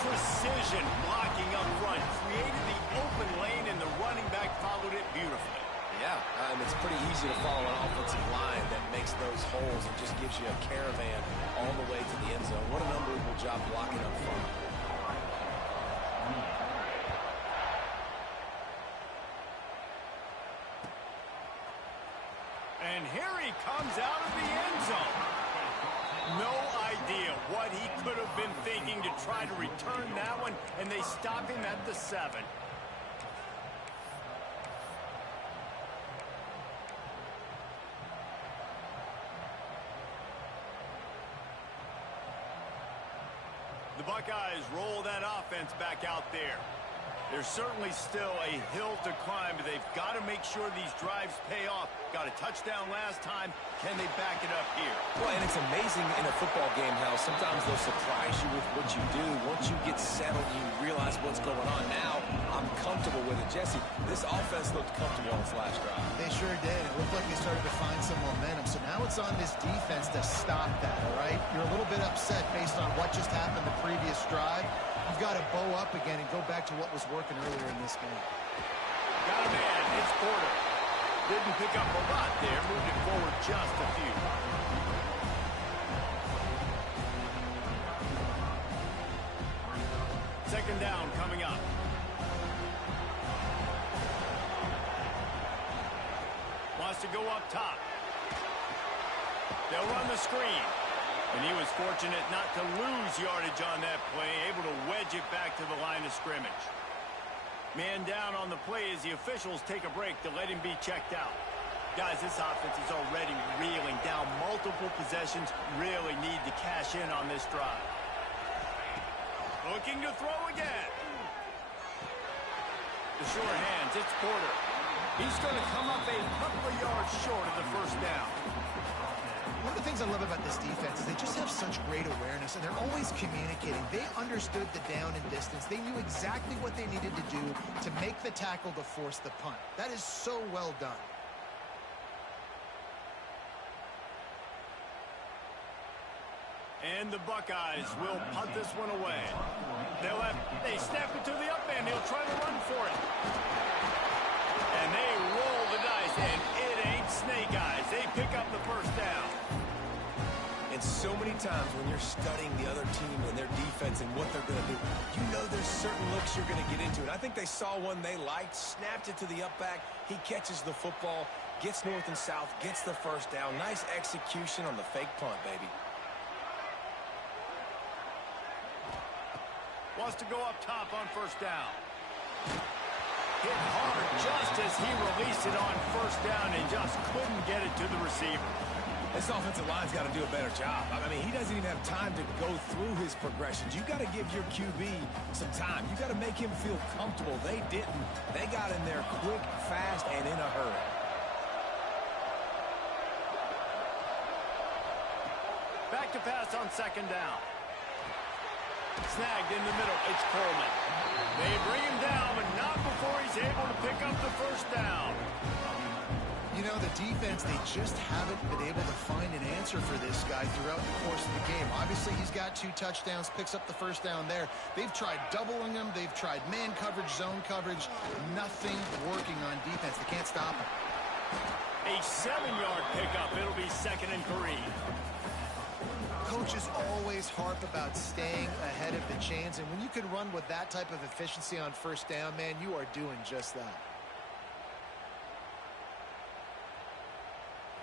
Precision blocking up front. Created the open lane, and the running back followed it beautifully. Yeah, it's pretty easy to follow an offensive line that makes those holes and just gives you a caravan all the way to the end zone. What an unbelievable job blocking up front. And here he comes out of the end zone. No idea what he could have been thinking to try to return that one, and they stop him at the 7. The Buckeyes roll that offense back out there. There's certainly still a hill to climb, but they've got to make sure these drives pay off. Got a touchdown last time. Can they back it up here? Well, and it's amazing in a football game how sometimes they'll surprise you with what you do. Once you get settled, you realize what's going on. Now, I'm comfortable with it. Jesse, this offense looked comfortable on its last drive. They sure did. It looked like they started to find some momentum. So now it's on this defense to stop that, all right? You're a little bit upset based on what just happened the previous drive. You've got to bow up again and go back to what was working earlier in this game. Got a man. It's Porter. Didn't pick up a lot there. Moved it forward just a few. Second down coming up. Wants to go up top. They'll run the screen. And he was fortunate not to lose yardage on that play, able to wedge it back to the line of scrimmage. Man down on the play as the officials take a break to let him be checked out. Guys, this offense is already reeling down multiple possessions. Really need to cash in on this drive. Looking to throw again. The sure hands, it's Porter. He's going to come up a couple of yards short of the first down. One of the things I love about this defense is they just have such great awareness, and they're always communicating. They understood the down and distance. They knew exactly what they needed to do to make the tackle to force the punt. That is so well done. And the Buckeyes will punt this one away. They snap it to the up end. He'll try to run for it. And they roll the dice, and it ain't snake eyes. They pick up the first down. And so many times when you're studying the other team and their defense and what they're going to do, you know there's certain looks you're going to get into. And I think they saw one they liked, snapped it to the up back. He catches the football, gets north and south, gets the first down. Nice execution on the fake punt, baby. Wants to go up top on first down. Hit hard just as he released it on first down and just couldn't get it to the receiver. This offensive line's got to do a better job. I mean, he doesn't even have time to go through his progressions. You got to give your QB some time. You got to make him feel comfortable. They didn't. They got in there quick, fast, and in a hurry. Back to pass on second down. Snagged in the middle. It's Coleman. They bring him down, but not before he's able to pick up the first down. You know, the defense, they just haven't been able to find an answer for this guy throughout the course of the game. Obviously, he's got 2 touchdowns, picks up the first down there. They've tried doubling him. They've tried man coverage, zone coverage. Nothing working on defense. They can't stop him. A 7-yard pickup. It'll be 2nd and 3. Coaches always harp about staying ahead of the chains, and when you can run with that type of efficiency on first down, man, you are doing just that.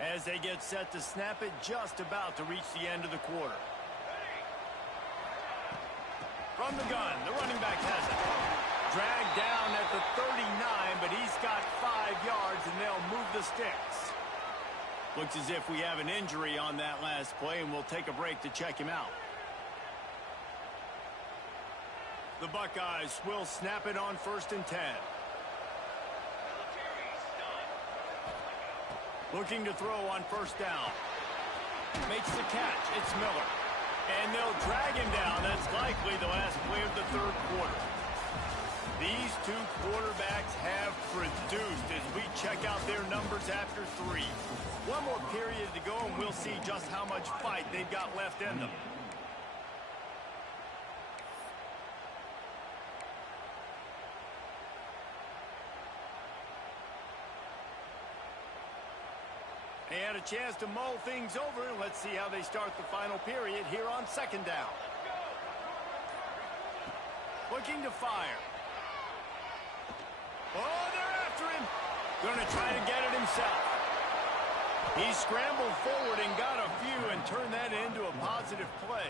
As they get set to snap it, just about to reach the end of the quarter. From the gun, the running back has it. Dragged down at the 39, but he's got 5 yards, and they'll move the sticks. Looks as if we have an injury on that last play, and we'll take a break to check him out. The Buckeyes will snap it on 1st and 10. Looking to throw on first down. Makes the catch. It's Miller. And they'll drag him down. That's likely the last play of the 3rd quarter. These 2 quarterbacks have produced as we check out their numbers after 3. One more period to go, and we'll see just how much fight they've got left in them. They had a chance to mull things over. Let's see how they start the final period here on 2nd down. Looking to fire. Oh, they're after him. Going to try to get it himself. He scrambled forward and got a few and turned that into a positive play.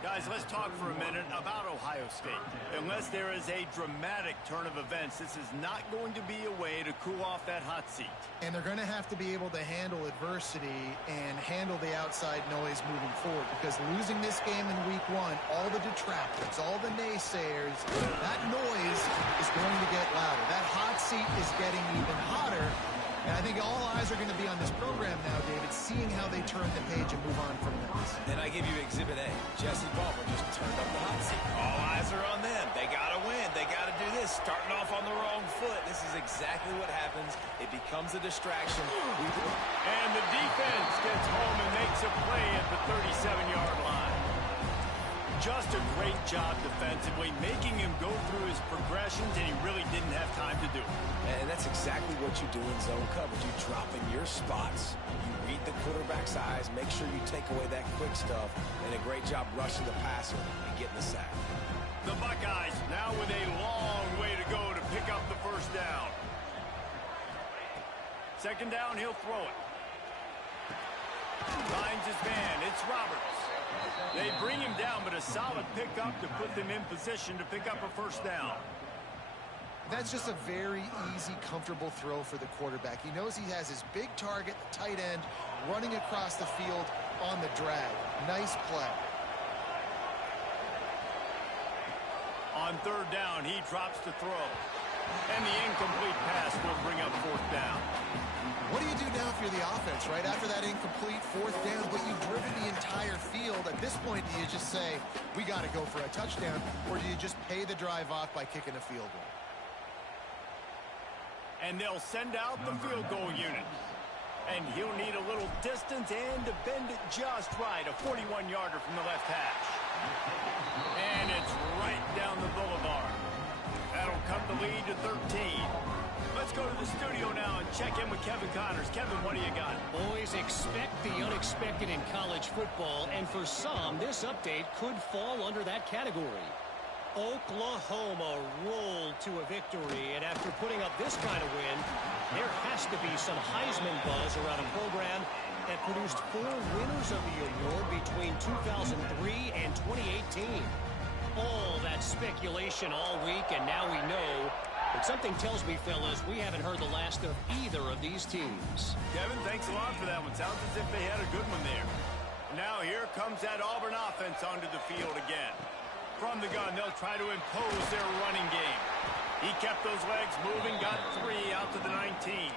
Guys, let's talk for a minute about Ohio State. Unless there is a dramatic turn of events, this is not going to be a way to cool off that hot seat. And they're going to have to be able to handle adversity and handle the outside noise moving forward, because losing this game in week 1, all the detractors, all the naysayers, that noise is going to get louder. That hot seat is getting even hotter. And I think all eyes are going to be on this program now, David, seeing how they turn the page and move on from this. And I give you Exhibit A. Jesse Butler just turned up the hot seat. All eyes are on them. They got to win. They got to do this. Starting off on the wrong foot. This is exactly what happens. It becomes a distraction. And the defense gets home and makes a play at the 37-yard line. Just a great job defensively, making him go through his progressions, and he really didn't have time to do it. And that's exactly what you do in zone coverage. You drop in your spots. You read the quarterback's eyes, make sure you take away that quick stuff, and a great job rushing the passer and getting the sack. The Buckeyes now with a long way to go to pick up the first down. 2nd down, he'll throw it. finds his man. It's Roberts. They bring him down, but a solid pickup to put them in position to pick up a first down. That's just a very easy, comfortable throw for the quarterback. He knows he has his big target, the tight end, running across the field on the drag. Nice play. On third down, he drops to throw. And the incomplete pass will bring up fourth down. What do you do now if you're the offense, right? After that incomplete fourth down, but you've driven the entire field. At this point, do you just say, we got to go for a touchdown, or do you just pay the drive off by kicking a field goal? And they'll send out the field goal unit. And he'll need a little distance and to bend it just right. A 41-yarder from the left hash. And it's right down the boulevard. That'll cut the lead to 13. Let's go to the studio now and check in with Kevin Connors. Kevin, what do you got? Boys, expect the unexpected in college football, and for some, this update could fall under that category. Oklahoma rolled to a victory, and after putting up this kind of win, there has to be some Heisman buzz around a program that produced 4 winners of the award between 2003 and 2018. All that speculation all week, and now we know. But something tells me, fellas, we haven't heard the last of either of these teams. Kevin, thanks a lot for that one. Sounds as if they had a good one there. Now here comes that Auburn offense onto the field again. From the gun, they'll try to impose their running game. He kept those legs moving, got 3 out to the 19.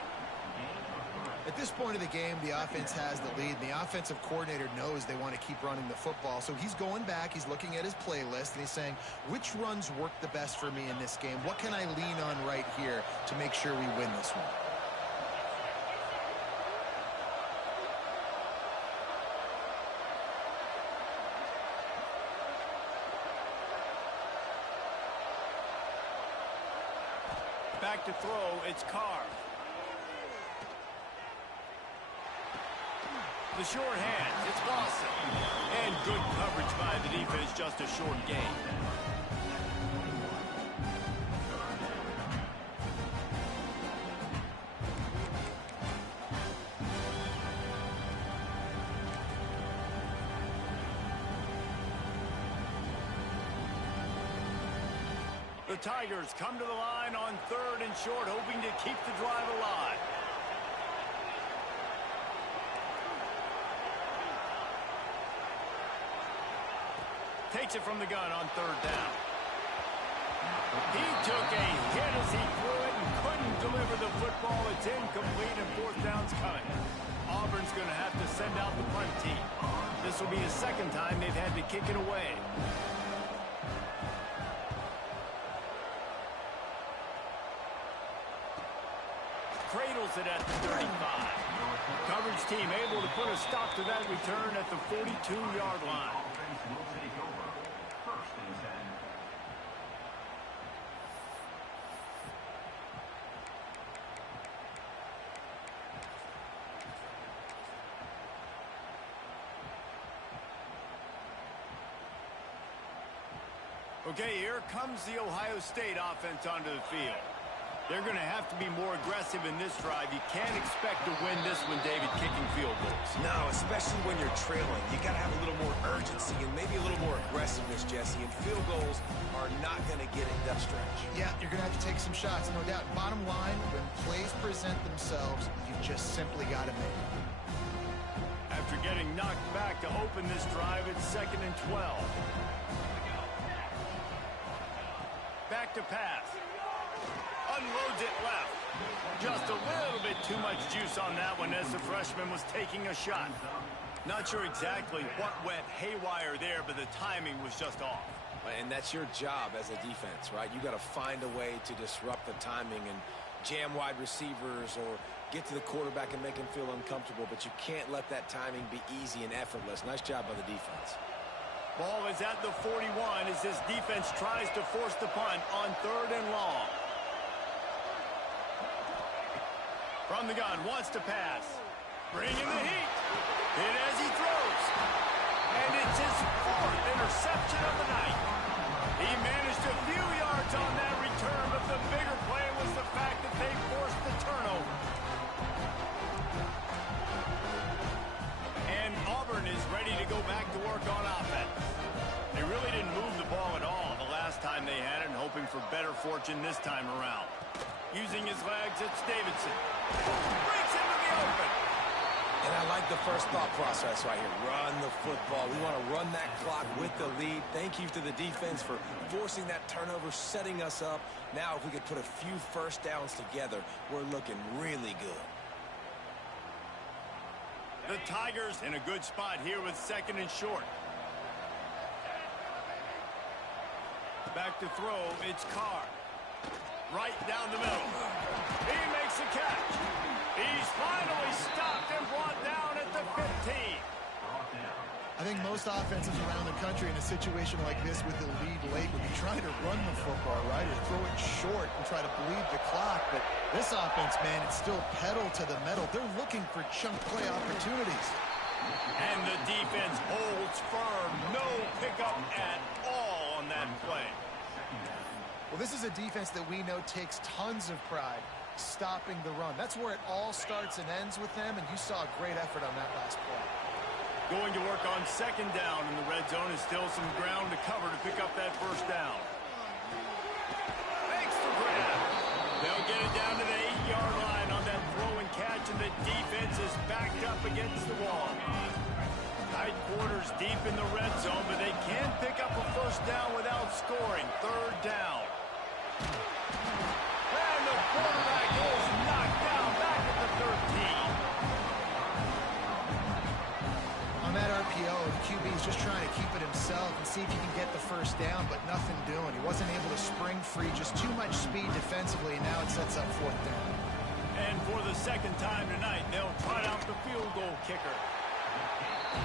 At this point of the game, the offense has the lead. The offensive coordinator knows they want to keep running the football. So he's going back, he's looking at his playlist, and he's saying, which runs work the best for me in this game? What can I lean on right here to make sure we win this one? Back to throw, it's Carr. The short hands, it's Lawson. And good coverage by the defense, just a short gain. The Tigers come to the line on 3rd and short, hoping to keep the drive alive. Takes it from the gun on 3rd down. He took a hit as he threw it and couldn't deliver the football. It's incomplete and 4th down's coming. Auburn's going to have to send out the punt team. This will be the 2nd time they've had to kick it away. Cradles it at the 35. Coverage team able to put a stop to that return at the 42-yard line. Okay, here comes the Ohio State offense onto the field. They're going to have to be more aggressive in this drive. You can't expect to win this one, David, kicking field goals. No, especially when you're trailing. You got to have a little more urgency and maybe a little more aggressiveness, Jesse. And field goals are not going to get it that stretch. Yeah, you're going to have to take some shots, no doubt. Bottom line, when plays present themselves, you just simply got to make them. After getting knocked back to open this drive, it's 2nd and 12. Back to pass. Unloads it left. Just a little bit too much juice on that one as the freshman was taking a shot. Not sure exactly what went haywire there, but the timing was just off. And that's your job as a defense, right? You got to find a way to disrupt the timing and jam wide receivers or get to the quarterback and make him feel uncomfortable, but you can't let that timing be easy and effortless. Nice job by the defense. Ball is at the 41 as this defense tries to force the punt on 3rd and long. From the gun, wants to pass. Bring in the heat. Hit as he throws. And it's his 4th interception of the night. He managed a few yards on that return, but the bigger play was the fact that they forced the turnover. And Auburn for better fortune this time around. Using his legs, it's Davidson. Breaks into the open. And I like the first thought process right here. Run the football. We want to run that clock with the lead. Thank you to the defense for forcing that turnover, setting us up. Now, if we could put a few first downs together, we're looking really good. The Tigers in a good spot here with 2nd and short. Back to throw, it's Carr. Right down the middle. He makes a catch. He's finally stopped and brought down at the 15. I think most offenses around the country in a situation like this with the lead late would be trying to run the football, right, or throw it short and try to bleed the clock. But this offense, man, it's still pedal to the metal. They're looking for chunk play opportunities. And the defense holds firm. No pickup at all on that play. Well, this is a defense that we know takes tons of pride stopping the run. That's where it all starts and ends with them, and you saw a great effort on that last play. Going to work on 2nd down in the red zone is still some ground to cover to pick up that first down. Thanks for grab. They'll get it down to the 8-yard line on that throw and catch, and the defense is backed up against the wall. Tight quarters deep in the red zone, but they can pick up a first down without scoring. 3rd down. And the quarterback is knocked down back at the 13. On that RPO, the QB is just trying to keep it himself and see if he can get the first down, but nothing doing. He wasn't able to spring free, just too much speed defensively, and now it sets up 4th down. And for the 2nd time tonight, they'll trot out the field goal kicker.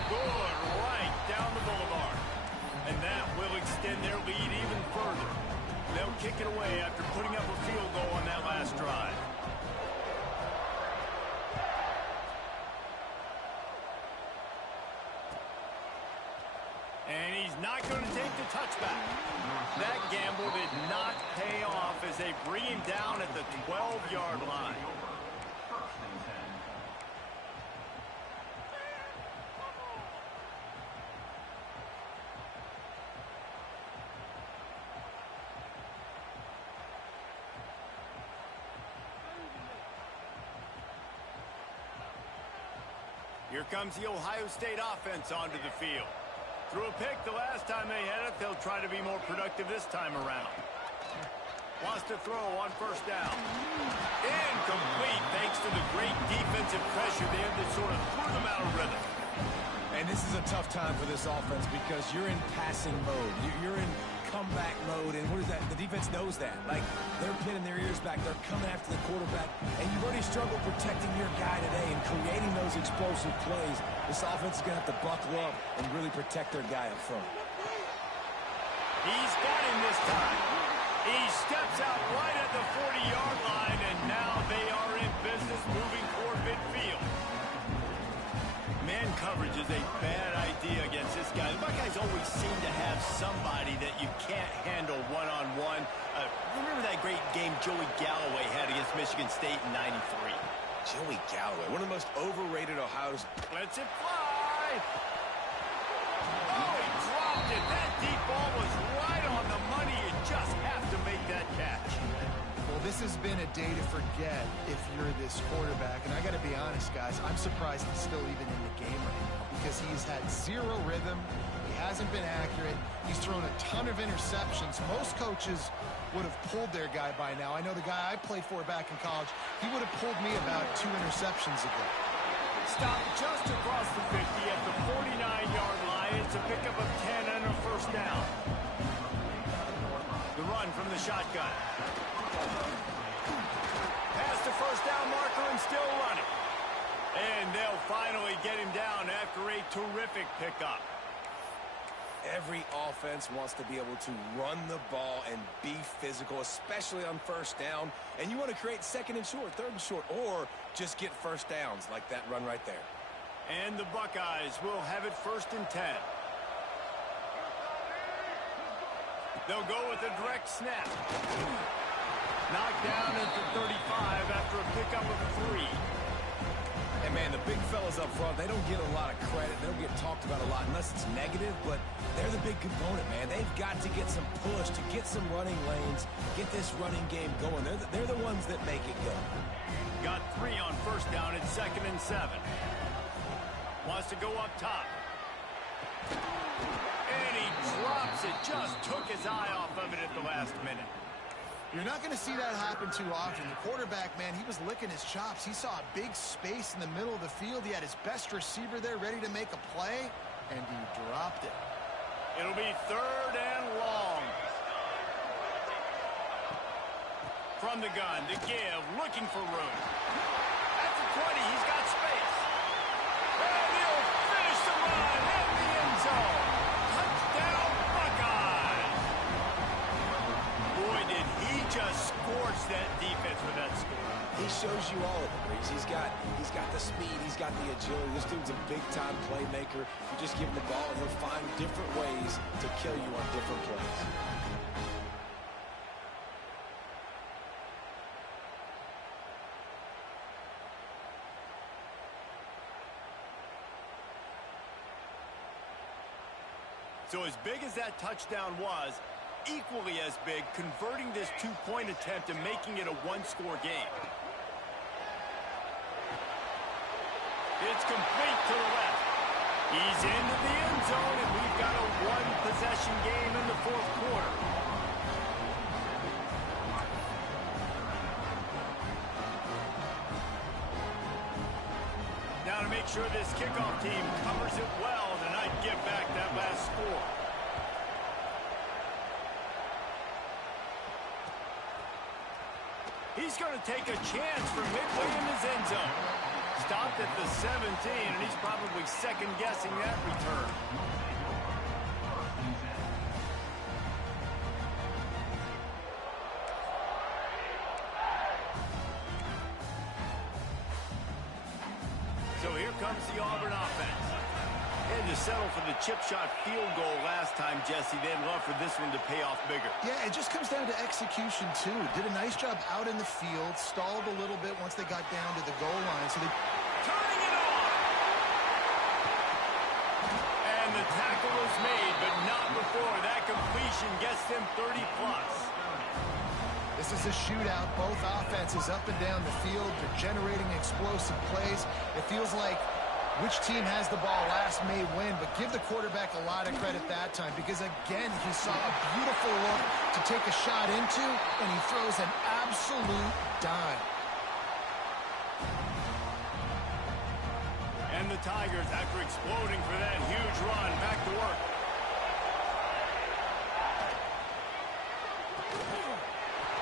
Good, right down the boulevard. And that will extend their lead even further. They'll kick it away after putting up a field goal on that last drive. And he's not going to take the touchback. That gamble did not pay off as they bring him down at the 12-yard line. Here comes the Ohio State offense onto the field. Threw a pick the last time they had it. They'll try to be more productive this time around. Wants to throw on 1st down. Incomplete thanks to the great defensive pressure there that sort of threw them out of rhythm. And this is a tough time for this offense because you're in passing mode. You're in comeback mode, and what is that? The defense knows that. Like, they're pinning their ears back. They're coming after the quarterback, and you've already struggled protecting your guy today and creating those explosive plays. This offense is going to have to buckle up and really protect their guy up front. He's got him this time. He steps out right at the 40-yard line, and now they are in business moving toward midfield. Man coverage is a bad idea against this guy. The Buckeyes always seem to have somebody that you can't handle one-on-one. Remember that great game Joey Galloway had against Michigan State in '93? Joey Galloway, one of the most overrated Ohio's. Lets it fly. Oh, he dropped it. That deep ball was right on the money. You just have to make that catch. Well, this has been a day to forget if you're this quarterback. And I got to be honest, guys, I'm surprised he's still even in the game right now because he's had zero rhythm. He hasn't been accurate. He's thrown a ton of interceptions. Most coaches would have pulled their guy by now. I know the guy I played for back in college, he would have pulled me about 2 interceptions ago. Stopped just across the 50 at the 49-yard line. It's a pickup of 10 and a first down. The run from the shotgun. Past the first down marker and still running. And they'll finally get him down after a terrific pickup. Every offense wants to be able to run the ball and be physical, especially on first down. And you want to create 2nd and short, 3rd and short, or just get first downs like that run right there. And the Buckeyes will have it 1st and 10. They'll go with a direct snap. Knocked down at the 35 after a pickup of 3. And, man, the big fellas up front, they don't get a lot of credit. They don't get talked about a lot not unless it's negative, but they're the big component, man. They've got to get some push, to get some running lanes, get this running game going. They're the ones that make it go. Got 3 on first down at 2nd and 7. Wants to go up top. And he drops it. Just took his eye off of it at the last minute. You're not going to see that happen too often. The quarterback, man, he was licking his chops. He saw a big space in the middle of the field. He had his best receiver there ready to make a play, and he dropped it. It'll be 3rd and long. From the gun, to give, looking for room. At the 20, he's got space. And he'll finish the run in the end zone. Touchdown, Buckeyes. Boy, did he just scorch that defense with that score. He shows you all of it, Reese. He's got the speed, he's got the agility. This dude's a big-time playmaker. You just give him the ball, and he'll find different ways to kill you on different plays. So as big as that touchdown was, equally as big, converting this 2-point attempt and making it a 1-score game. It's complete to the left. He's into the end zone, and we've got a 1-possession game in the 4th quarter. Now to make sure this kickoff team covers it well tonight, give back that last score. He's going to take a chance from midway in his end zone. Stopped at the 17, and he's probably second-guessing that return. So here comes the Auburn offense. Had to settle for the chip shot field goal last time, Jesse. They'd love for this one to pay off bigger. Yeah, it just comes down to execution, too. Did a nice job out in the field, stalled a little bit once they got down to the goal line. So they... Turning it on! And the tackle is made, but not before. That completion gets them 30-plus. This is a shootout. Both offenses up and down the field. They're generating explosive plays. It feels like which team has the ball last may win, but give the quarterback a lot of credit that time because, again, he saw a beautiful look to take a shot into, and he throws an absolute dime. And the Tigers, after exploding for that huge run, back to work.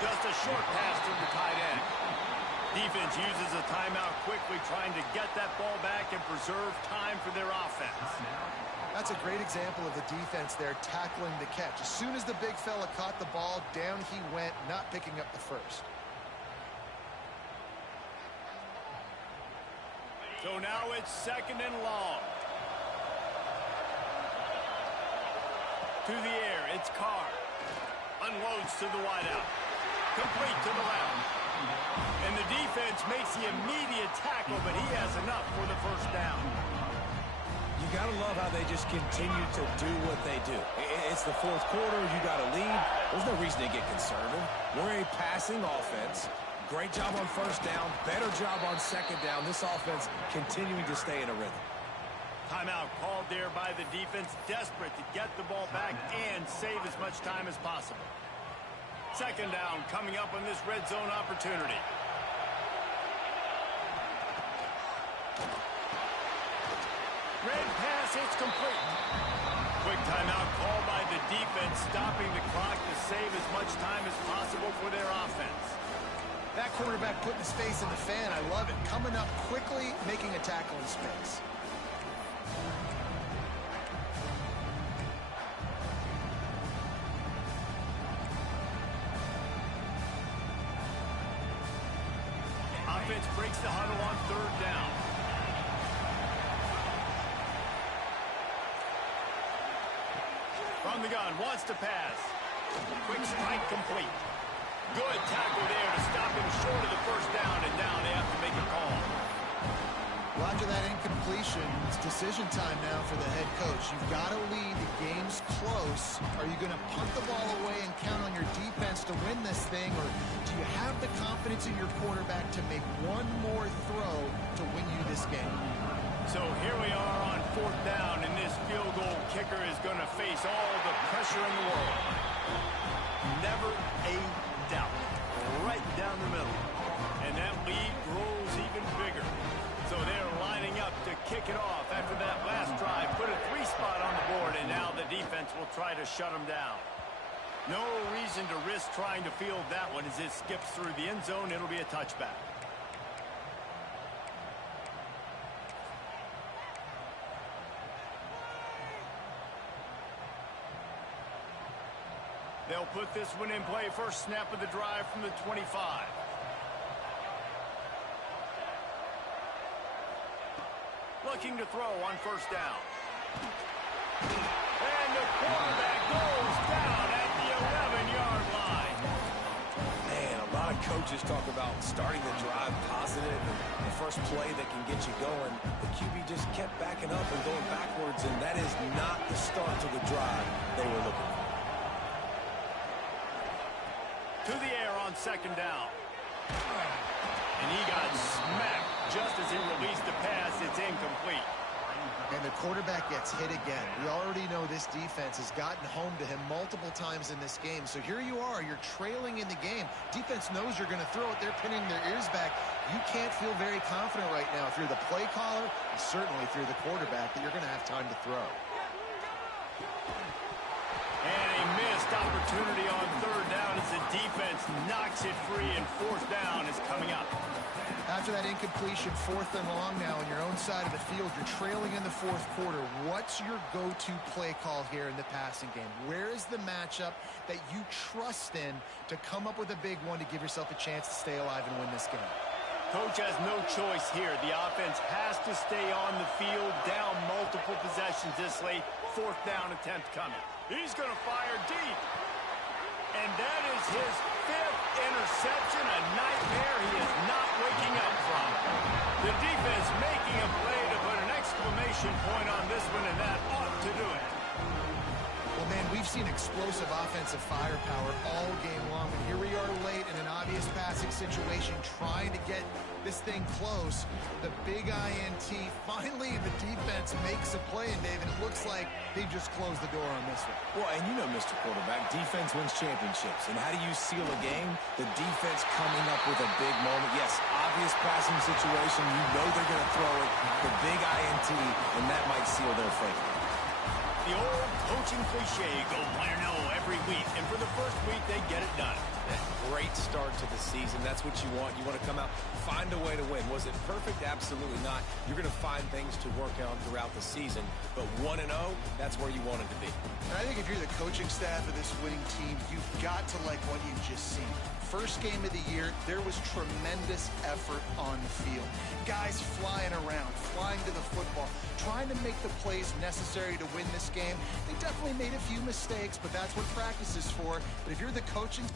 Just a short pass to the tight end. Defense uses a timeout quickly, trying to get that ball back and preserve time for their offense. That's a great example of the defense there tackling the catch. As soon as the big fella caught the ball, down he went, not picking up the first. So now it's 2nd and long. To the air, it's Carr. Unloads to the wideout. Complete to the left. And the defense makes the immediate tackle, but he has enough for the first down. You got to love how they just continue to do what they do. It's the 4th quarter. You got to lead. There's no reason to get conservative. We're a passing offense. Great job on first down. Better job on second down. This offense continuing to stay in a rhythm. Timeout called there by the defense, desperate to get the ball back and save as much time as possible. 2nd down coming up on this red zone opportunity. Red pass, it's complete. Quick timeout called by the defense, stopping the clock to save as much time as possible for their offense. That quarterback putting his face in the fan, I love it. Coming up quickly, making a tackle in space. Offense breaks the huddle on 3rd down. From the gun, wants to pass. Quick strike complete. Good tackle there to stop him short of the first down, and now they have to make a call. Well, after that incompletion, it's decision time now for the head coach. You've got to lead. The game's close. Are you going to punt the ball away and count on your defense to win this thing, or do you have the confidence in your quarterback to make one more throw to win you this game? So here we are on 4th down, and this field goal kicker is going to face all the pressure in the world. Never a doubt. Right down the middle. And that lead grows even bigger. So they're lining up to kick it off after that last drive. Put a 3-spot on the board, and now the defense will try to shut them down. No reason to risk trying to field that one as it skips through the end zone. It'll be a touchback. They'll put this one in play. First snap of the drive from the 25. Looking to throw on 1st down. And the quarterback goes down at the 11-yard line. Man, a lot of coaches talk about starting the drive positive and the first play that can get you going. The QB just kept backing up and going backwards, and that is not the start to the drive they were looking for. To the air on 2nd down. And he got smacked just as he released the pass. It's incomplete. And the quarterback gets hit again. We already know this defense has gotten home to him multiple times in this game. So here you are. You're trailing in the game. Defense knows you're going to throw it. They're pinning their ears back. You can't feel very confident right now if you're the play caller, and certainly if you're the quarterback, that you're going to have time to throw. And a missed opportunity on 3rd down as the defense knocks it free, and 4th down is coming up. After that incompletion, 4th and long now on your own side of the field, you're trailing in the 4th quarter. What's your go-to play call here in the passing game? Where is the matchup that you trust in to come up with a big one to give yourself a chance to stay alive and win this game? Coach has no choice here. The offense has to stay on the field, down multiple possessions this late. 4th down attempt coming. He's going to fire deep. And that is his 5th interception, a nightmare he is not waking up from. The defense making a play to put an exclamation point on this one, and that ought to do it. Well, man, we've seen explosive offensive firepower all game long, and here we are late in an obvious passing situation trying to get this thing close. The big INT, finally the defense makes a play, and David, it looks like they just closed the door on this one. Well, and you know, Mr. Quarterback, defense wins championships. And how do you seal a game? The defense coming up with a big moment. Yes, obvious passing situation. You know they're going to throw it. The big INT, and that might seal their fate. The old coaching cliche, go win or no every week. And for the first week, they get it done. Great start to the season. That's what you want. You want to come out, find a way to win. Was it perfect? Absolutely not. You're going to find things to work on throughout the season. But 1-0, that's where you want it to be. And I think if you're the coaching staff of this winning team, you've got to like what you've just seen. First game of the year, there was tremendous effort on the field. Guys flying around, flying to the football, trying to make the plays necessary to win this game. They definitely made a few mistakes, but that's what practice is for. But if you're the coaching